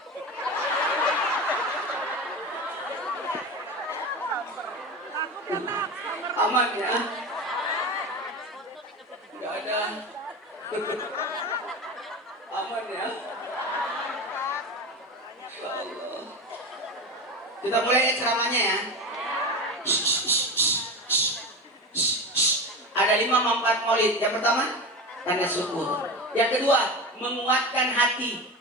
Aman ya? Gak ada. Aman ya? Allah. Kita mulai ceramahnya ya. Ada 5 manfaat maulid. Yang pertama, tanda syukur. Yang kedua, menguatkan hati.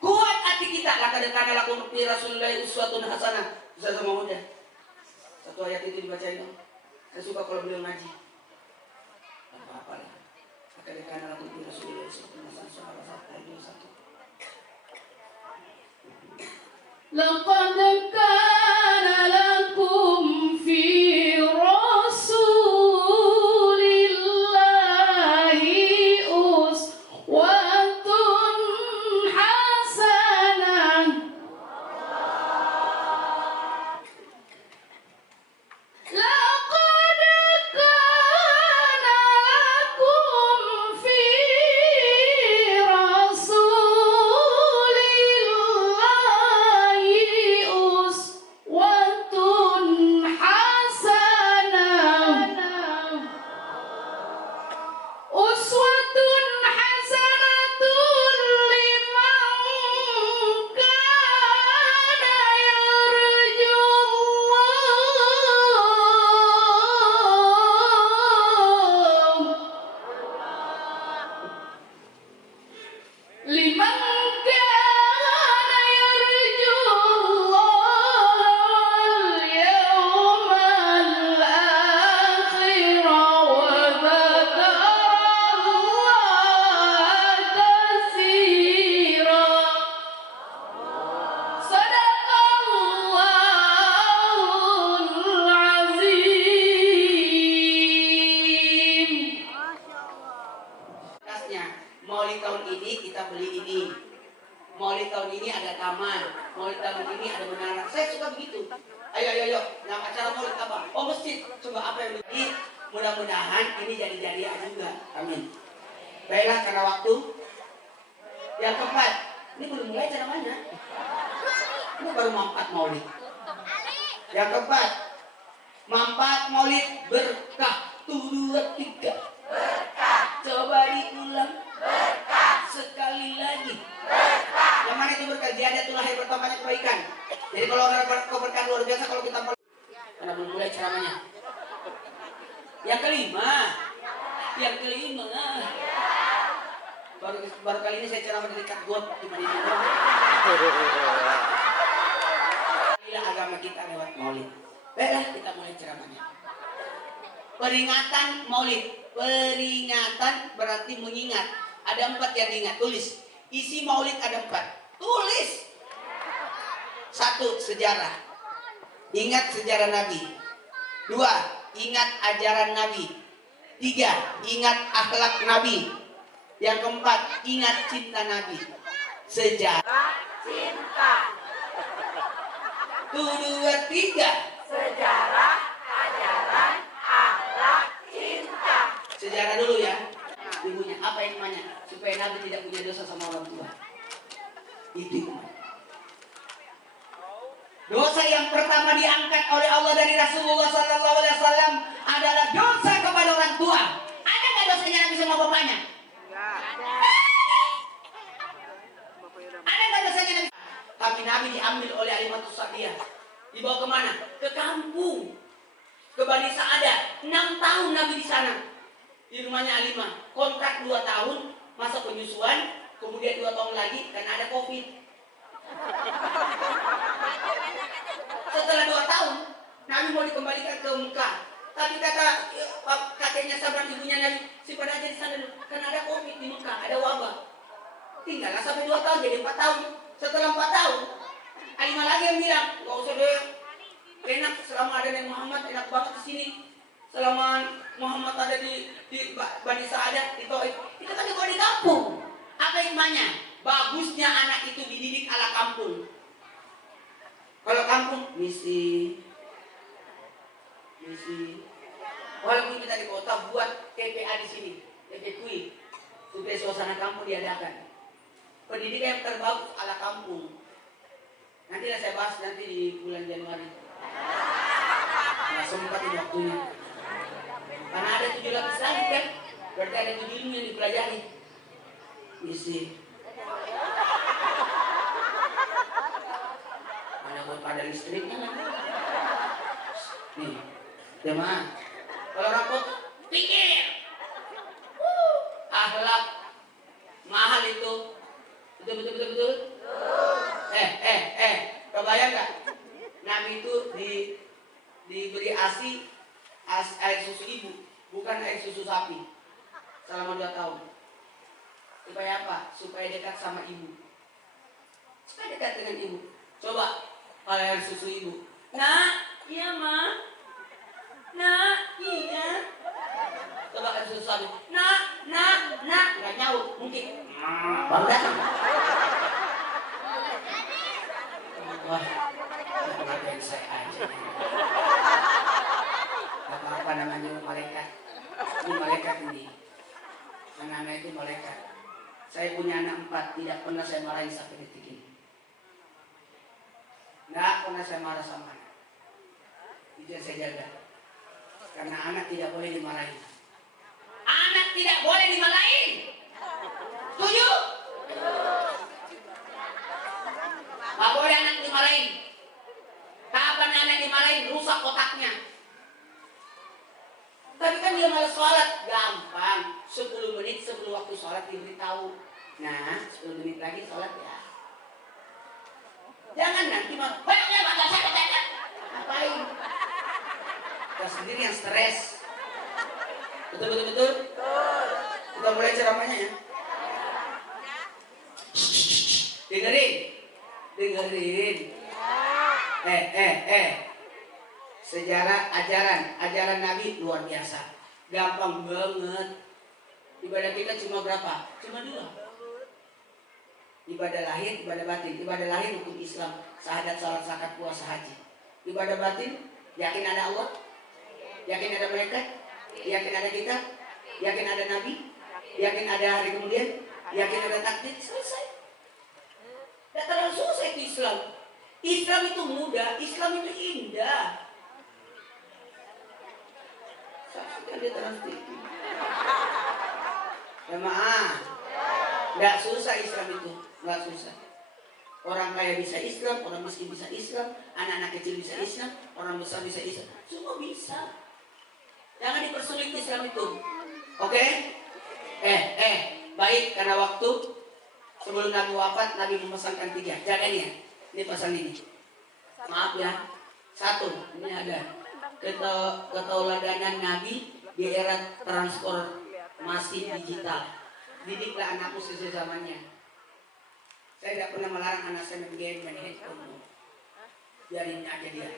Kuat hati kita. Laqad kana lakum fi Rasulillahi uswatun hasanah. Bisa sama muda. Satu ayat itu dibacain dong. Saya suka kalau beliau ngaji. Apa-apa lah. Laqad kana lakum fi Rasulillahi uswatun hasanah. Satu. Laqad kana lakum fi Rasulillahi uswatun hasanah. Laqad kana lakum fi Rasulillahi uswatun hasanah. Uswatun hasanatun liman kana yarjullaha wal yawmal akhir wa dzakarallaha katsira. Sadaqallahul azim. Kasnya, maulid tahun ini kita beli ini. Maulid tahun ini ada taman. Maulid tahun ini ada menara. Saya suka begitu. Ayo. Yang acara maulid apa? Oh masjid. Coba apa yang begini? Mudah-mudahan ini jadi-jadian juga. Amin. Baiklah karena waktu. Yang keempat. Ini belum mulai ceramahnya. Ini baru manfaat maulid. Yang keempat. Manfaat maulid berkah. 1, 2, 3. Coba diulang. Sekali lagi. Yang mana itu berkah? Ziyadatul lahir bertambahnya kebaikan. Jadi kalau orang berkah luar biasa kalau kita karena belum mulai ceramahnya. Yang kelima. baru kali ini saya ceramah di dekat got di Madinah. Inilah agama kita lewat maulid. Baiklah kita mulai ceramahnya. Peringatan maulid. Peringatan berarti mengingat. Ada 4 yang diingat. Tulis. Isi maulid ada 4. Tulis. 1. Sejarah. Ingat sejarah Nabi. 2. Ingat ajaran Nabi. 3. Ingat akhlak Nabi. Yang keempat, ingat cinta Nabi. Sejarah cinta. 1, 2, 3. Sejarah, ajaran, akhlak, cinta. Sejarah dulu ya. Ibunya apa hikmahnya? Supaya Nabi tidak punya dosa sama orang tua. Itu hikmah. Dosa yang pertama diangkat oleh Allah dari Rasulullah SAW adalah dosa kepada orang tua. Ada nggak dosanya Nabi sama bapaknya? Ada nggak dosanya Nabi? Tapi Nabi diambil oleh Alimatus Sa'diyah. Dibawa kemana? Ke kampung. Ke Bani Sa'adah. 6 tahun Nabi di sana. Di rumahnya Alimah. Kontrak 2 tahun. Masa penyusuan. Kemudian 2 tahun lagi karena ada COVID. Setelah 2 tahun, Nabi mau dikembalikan ke Mekah. Tapi kata kakeknya sahabat ibunya Nabi, simpan aja di sana dulu. Karena ada COVID di Mekah, ada wabah. Tinggallah sampai 2 tahun, jadi 4 tahun. Setelah 4 tahun, Alimah lagi yang bilang, gak usah deh, enak selama ada Nabi Muhammad, enak banget di sini. Selama Muhammad ada di Bani Sa'adah, di Taif, itu kan dibawa di kampung. Apa hikmahnya? Bagusnya anak itu dididik ala kampung. Kalau kampung, misi. Walaupun kita di kota buat TPA di sini, TPQ, supaya suasana kampung diadakan. Pendidikan yang terbagus ala kampung. Nanti saya bahas nanti di bulan Januari. Nah, sempat ini waktunya. Karena ada 7 lapis lagi kan, berarti ada 7 ilmu yang dipelajari. Misi. Mana buat pada listriknya kan? Nih, jemaah. Kalau rapot, pikir. Akhlak mahal itu. Betul. Kebayang nggak? Nabi itu diberi ASI air susu ibu, bukan air susu sapi. Selama 2 tahun. Supaya apa? Supaya dekat sama ibu. Supaya dekat dengan ibu. Coba air susu ibu. Nak, iya ma. Nak, iya. Coba air susu sapi. Nak. Nggak nyaut, mungkin. Baru datang. Wah, ngapain saya aja. Apa namanya malaikat? Ini malaikat ini. Anak-anak itu malaikat. Saya punya anak 4, tidak pernah saya marahin sampai detik ini. Nggak pernah saya marah sama anak. Itu yang saya jaga. Karena anak tidak boleh dimarahin. Anak tidak boleh dimarahin. Setuju? Nggak boleh anak dimarahin. Kapan anak dimarahin? Rusak otaknya. Tapi kan dia malas sholat, gampang. 10 menit sebelum waktu sholat diberitahu. Nah, 10 menit lagi sholat ya. Jangan nanti malah, ngapain? Kita sendiri yang stres. Betul? Kita mulai ceramahnya ya. Dengerin. Sejarah ajaran Nabi luar biasa. Gampang banget. Ibadah kita cuma berapa? Cuma 2. Ibadah lahir, ibadah batin. Ibadah lahir untuk Islam, syahadat, salat, zakat, puasa, haji. Ibadah batin, yakin ada Allah, yakin ada malaikat, yakin ada kita, yakin ada Nabi, yakin ada hari kemudian, yakin ada takdir. Selesai. Tidak terlalu susah itu Islam. Islam itu mudah, Islam itu indah. Saksikan dia transtv. Jemaah, nggak susah Islam itu, nggak susah. Orang kaya bisa Islam, orang miskin bisa Islam, anak-anak kecil bisa Islam, orang besar bisa Islam, semua bisa. Jangan dipersulit Islam itu, oke? Baik, karena waktu sebelum Nabi wafat, Nabi memesankan 3. Jaga ini ya. Ini pesan ini. Maaf ya. 1, ini ada ketauladanan Nabi di era transformasi digital. Didiklah anakmu sesuai zamannya. Saya tidak pernah melarang anak saya main handphone. Biarin aja dia.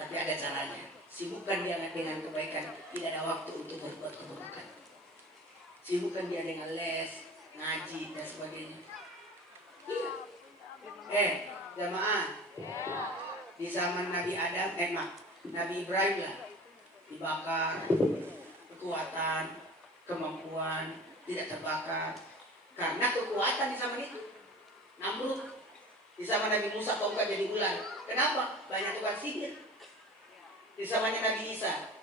Tapi ada caranya. Sibukkan dia dengan kebaikan. Tidak ada waktu untuk berbuat keburukan. Sibukkan dia dengan les, ngaji dan sebagainya. Iya. Jamaah. Di zaman Nabi Adam, Nabi Ibrahim lah, dibakar, kekuatan, kemampuan, tidak terbakar. Karena kekuatan di zaman itu. Namrud, di zaman Nabi Musa tongkat jadi ular. Kenapa? Banyak tukang sihir. Di zamannya Nabi Isa,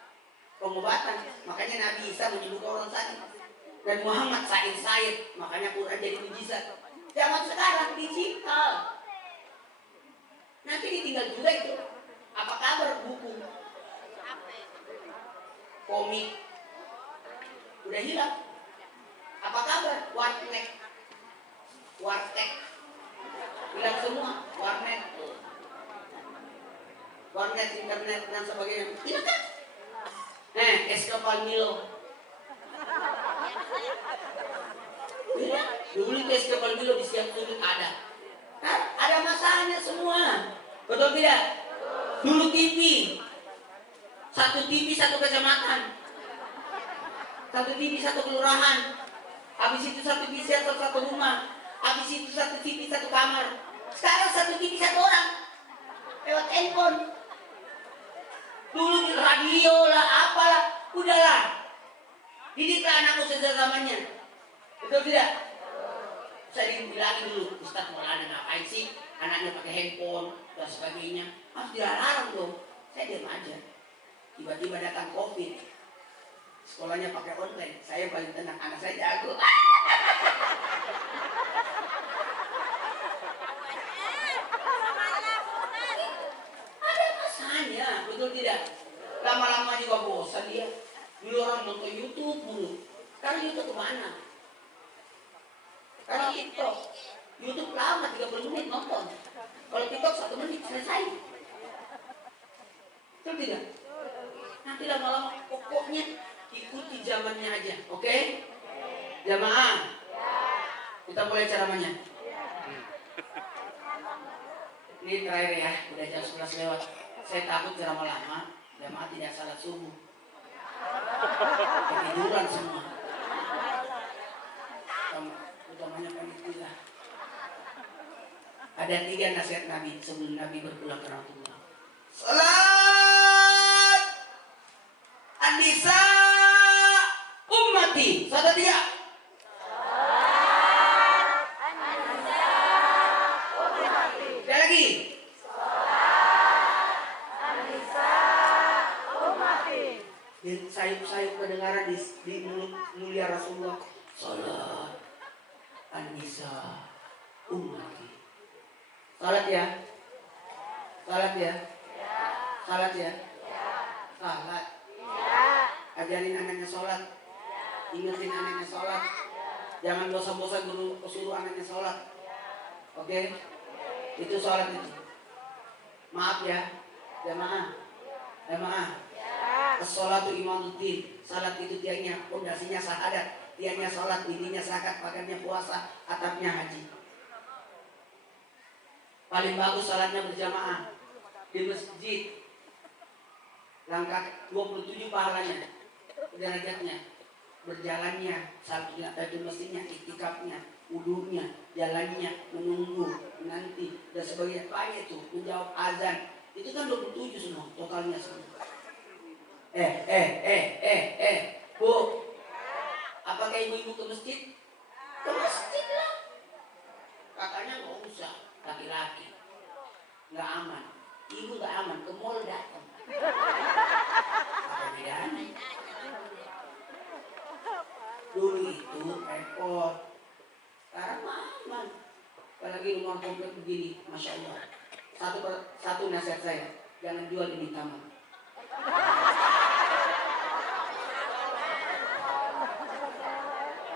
pengobatan. Makanya Nabi Isa menyembuhkan orang sakit. Dan Muhammad sair, makanya Quran jadi mujizat. Zaman sekarang digital. Nanti ditinggal juga itu. Apa kabar buku, komik, udah hilang. Apa kabar warnet, hilang semua. Warnet, internet dan sebagainya. Hilang kan? Es kapal Milo. Hilang. Dulu itu es kapal Milo di setiap sudut ada. Ada masanya semua. Betul tidak? Dulu TV. Satu TV satu kecamatan. Satu TV satu kelurahan. Habis itu satu TV satu rumah. Habis itu satu TV satu kamar. Sekarang satu TV satu orang. Lewat handphone. Dulu di radio lah, apalah. Udahlah. Didiklah anakku sesuai zamannya. Betul tidak? Saya dibilangin dulu, Ustaz Maulana ngapain sih anaknya pakai handphone dan sebagainya. Harus dilarang dong. Saya diam aja. Tiba-tiba datang COVID. Sekolahnya pakai online. Saya paling tenang, anak saya jago. Ada masanya, betul tidak? Lama-lama juga bosan dia. Dulu orang nonton YouTube dulu. Sekarang YouTube kemana? Kalau TikTok, YouTube lama 30 menit nonton. Kalau TikTok 1 menit selesai. Betul tidak? Nanti lama-lama pokoknya ikuti zamannya aja, oke? Jamaah. Kita mulai ceramahnya. Ini terakhir ya, udah jam 11 lewat. Saya takut ceramah lama, jamaah tidak salat subuh. Ketiduran semua. Utamanya panitia. Ada 3 nasihat Nabi sebelum Nabi berpulang ke Rasulullah. Salat An-Nisa ummati. Salat dia. Salat An-Nisa ummati. Sekali lagi. Salat An-Nisa ummati. Dan sayup-sayup kedengaran di mulut mulia Rasulullah. Salat An-Nisa ummati. Salat ya. Salat ya. Salat ya. Salat. Ajarin anaknya sholat. Ingetin anaknya sholat. Jangan bosan-bosan guru suruh anaknya sholat. Oke? Itu sholat itu. Maaf ya, jamaah. Jamaah. As-sholatu imamuddin. Salat itu tiangnya, pondasinya syahadat. Tiangnya sholat, intinya zakat, pagarnya puasa, atapnya haji. Paling bagus salatnya berjamaah di masjid. Langkah 27 pahalanya, derajatnya, berjalannya, salatnya, mestinya, iktikafnya, wudunya, jalannya, menunggu, nanti, dan sebagainya. Banyak itu, menjawab azan. Itu kan 27 semua, totalnya semua. Bu, apakah ibu-ibu ke masjid? Ke masjid lah. Katanya nggak usah, laki-laki nggak aman. Ibu nggak aman, ke mall datang. Apa bedanya? Dulu itu repot, sekarang aman. Apalagi rumah komplek begini, masya Allah. Satu nasihat saya, jangan jual ini taman.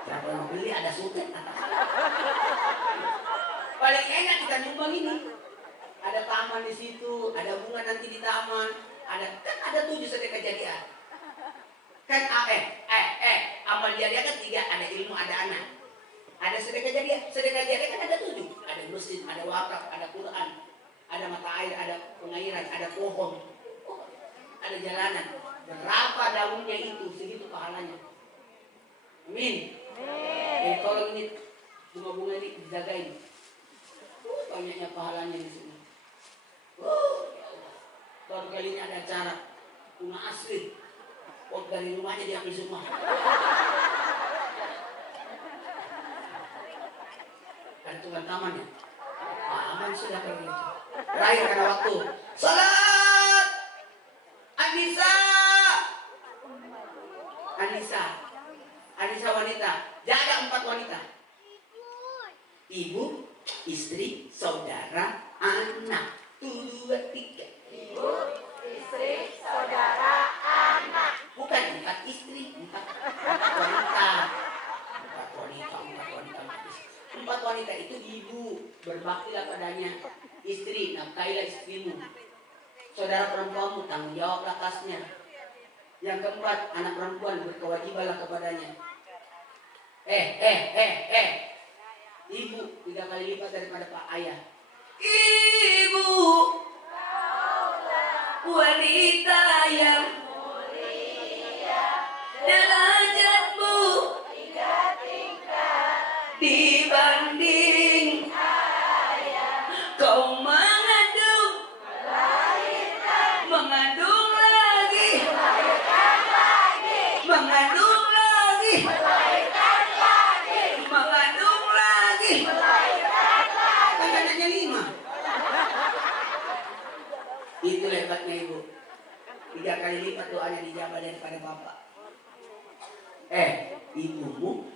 Siapa yang beli ada suket. Paling enak kita nyumbang ini. Ada taman di situ, ada bunga nanti di taman, ada 7 sedekah jariah. Kan amal jariah kan 3, ada ilmu, ada anak. Ada sedekah jariah kan ada 7. Ada masjid, ada wakaf, ada Quran, ada mata air, ada pengairan, ada pohon, ada jalanan. Berapa daunnya itu, segitu pahalanya. Amin. Kalau ini bunga-bunga ini dijagain, banyaknya pahalanya di sini. Ya Allah. Baru kali ini ada acara bunga asli, pot dari rumahnya diambil semua. Ada tukang tamannya. Aman sudah kalau gitu. Terakhir karena waktu. Salat. Anissa wanita. Jaga 4 wanita. Ibu, istri, saudara, anak. 2, 3. Ibu, istri, saudara, anak. Bukan 4 istri, 4 wanita. 4 wanita itu ibu, berbaktilah padanya. Istri, nafkahilah istrimu. Saudara perempuanmu, tanggung jawab atasnya. Yang keempat, anak perempuan, berkewajibanlah kepadanya. Ibu 3 kali lipat daripada pak ayah. Ibu, wanita yang mulia, derajatmu 3 tingkat dibanding ayah. Kau mengandung, mengandung lagi, mengandung lagi, mengandung lagi, kan anaknya 5. Itu hebatnya ibu. 3 kali lipat doanya dijawab daripada bapak. Ibumu,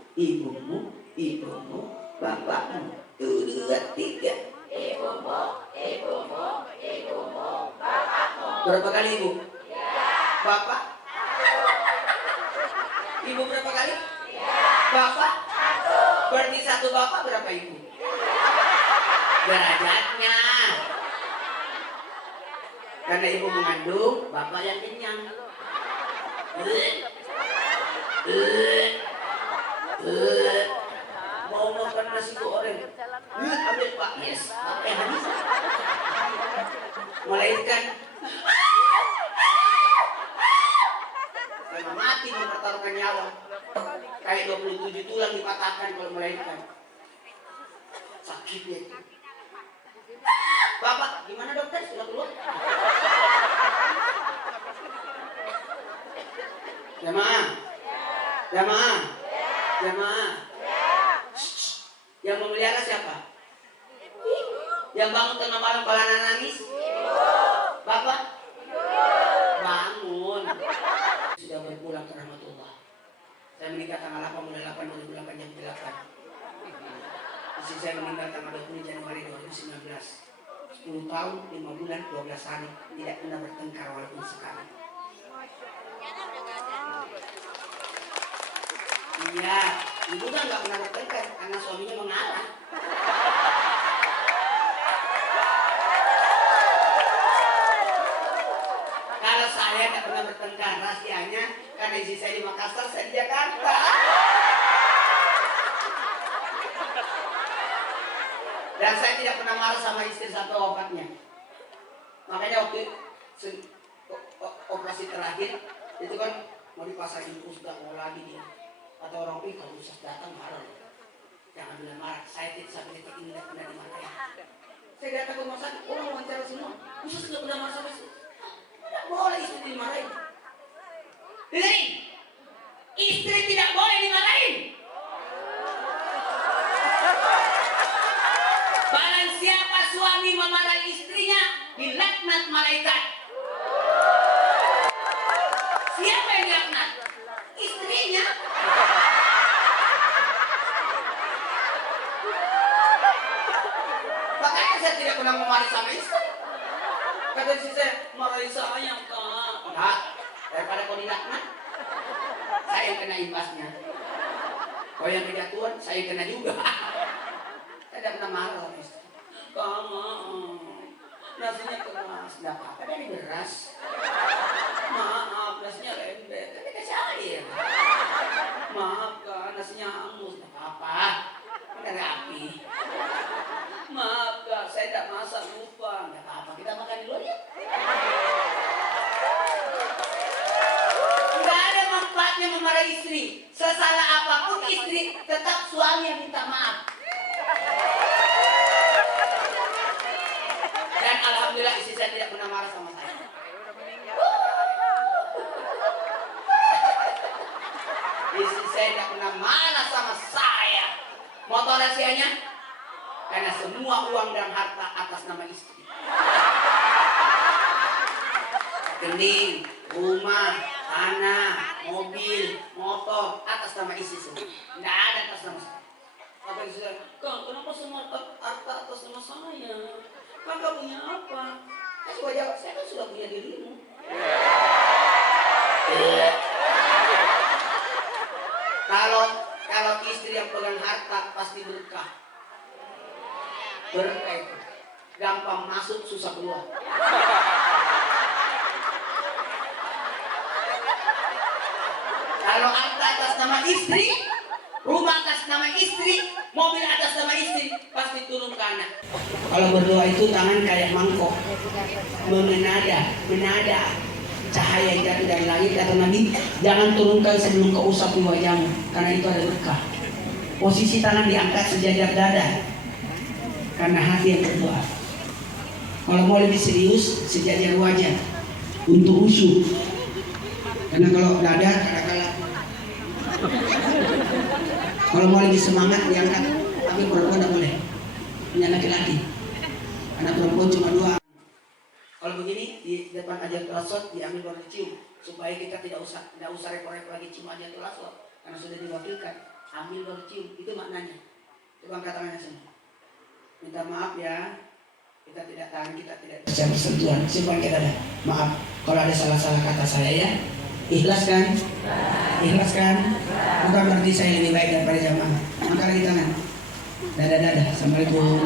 bapakmu. 2, 3. Ibumu, bapakmu. Berapa kali ibu? Bapak? Ibu berapa kali? Bapak? 1. Berarti 1 bapak, berapa ibu? Derajatnya. Karena ibu mengandung, bapak yang kenyang. Mau makan nasi goreng, ambil pak, yes, pakai habis. Melahirkan, memang mati mempertaruhkan nyawa. Kayak 27 tulang dipatahkan kalau melahirkan. Sakitnya itu. Bapak, gimana dokter? Sudah keluar? Jamaah. Yang memelihara siapa? Yang bangun tengah malam kalau anak nangis? Bapak? Bangun. Sudah berpulang ke rahmatullah. Saya menikah tanggal 8 bulan 8 2008 jam 8. Istri saya meninggal tanggal 20 Januari 2019. 10 tahun, 5 bulan, 12 hari. Tidak pernah bertengkar walaupun sekali. Iya, ibu kan gak pernah bertengkar karena suaminya mengalah. Kalau saya gak pernah bertengkar, rahasianya karena istri saya di Makassar, saya di Jakarta. Dan saya tidak pernah marah sama istri sampai wafatnya. Makanya waktu operasi terakhir itu kan mau dipasangin sudah mau lagi dia. Atau orang itu kalau Ustaz datang marah. Jangan bilang marah. Saya tidak sampai detik ini tidak pernah dimarahin. Saya datang ke rumah sakit, orang wawancara semua. Ustaz tidak pernah marah sama istri. Tidak boleh istri dimarahin. Dengerin, istri tidak boleh dimarahin. Barang siapa suami memarahi istrinya, dilaknat malaikat. Siapa yang dilaknat? Istrinya. Makanya saya tidak pernah memarahi sama istri. Kata istri saya, marahi saya Kak. Enggak, daripada kau dilaknat, saya yang kena imbasnya. Kalau yang kejatuhan, saya kena juga. Saya tidak pernah marah sama istri. Kamu, nasinya keras, tidak apa-apa dari beras. Maaf, nasinya lembek, kan dikasih air. Maaf kan, nasinya hangus, tidak apa-apa. Kan dari api. Maaf kak, saya tidak masak, lupa. Tidak apa-apa, kita makan di luar ya. Tidak ada manfaatnya memarahi istri. Sesalah apapun istri, tetap suami yang minta maaf. Dan alhamdulillah istri saya tidak pernah marah sama saya. Istri saya tidak pernah marah sama saya. Mau tahu rahasianya? Karena semua uang dan harta atas nama istri. Rekening, rumah, tanah, mobil, motor atas nama istri semua. Tidak ada atas nama saya. Apa yang sudah? Kak, kenapa semua harta atas nama saya? Kakak punya apa? Saya coba jawab, saya kan sudah punya dirimu. Kalau istri yang pegang harta pasti berkah. Berkah itu gampang masuk, susah keluar. Kalau harta atas nama istri, rumah atas nama istri, mobil atas nama istri, pasti turun ke anak. Kalau berdoa itu tangan kayak mangkok, menada cahaya yang jatuh dari langit. Kata Nabi, jangan turunkan sebelum kau usap di wajahmu, karena itu ada berkah. Posisi tangan diangkat sejajar dada, karena hati yang berdoa. Kalau mau lebih serius, sejajar wajah untuk khusyuk. Karena kalau dada kadang-kadang. Kalau mau lebih semangat diangkat, tapi perempuan tidak boleh. Punya laki-laki. Anak perempuan cuma 2. Kalau begini di depan Hajarul Aswad diambil baru dicium, supaya kita tidak usah repot-repot lagi cium Hajarul Aswad, karena sudah diwakilkan. Ambil baru cium, itu maknanya. Coba angkat tangannya semua. Minta maaf ya, kita tidak tahan, kita tidak bisa bersentuhan. Simpan kita ada. Maaf kalau ada salah-salah kata saya ya. Ikhlas kan? Ikhlas kan? Bukan berarti saya lebih baik daripada jamaah. Angkat lagi tangan. Dadah. Assalamualaikum.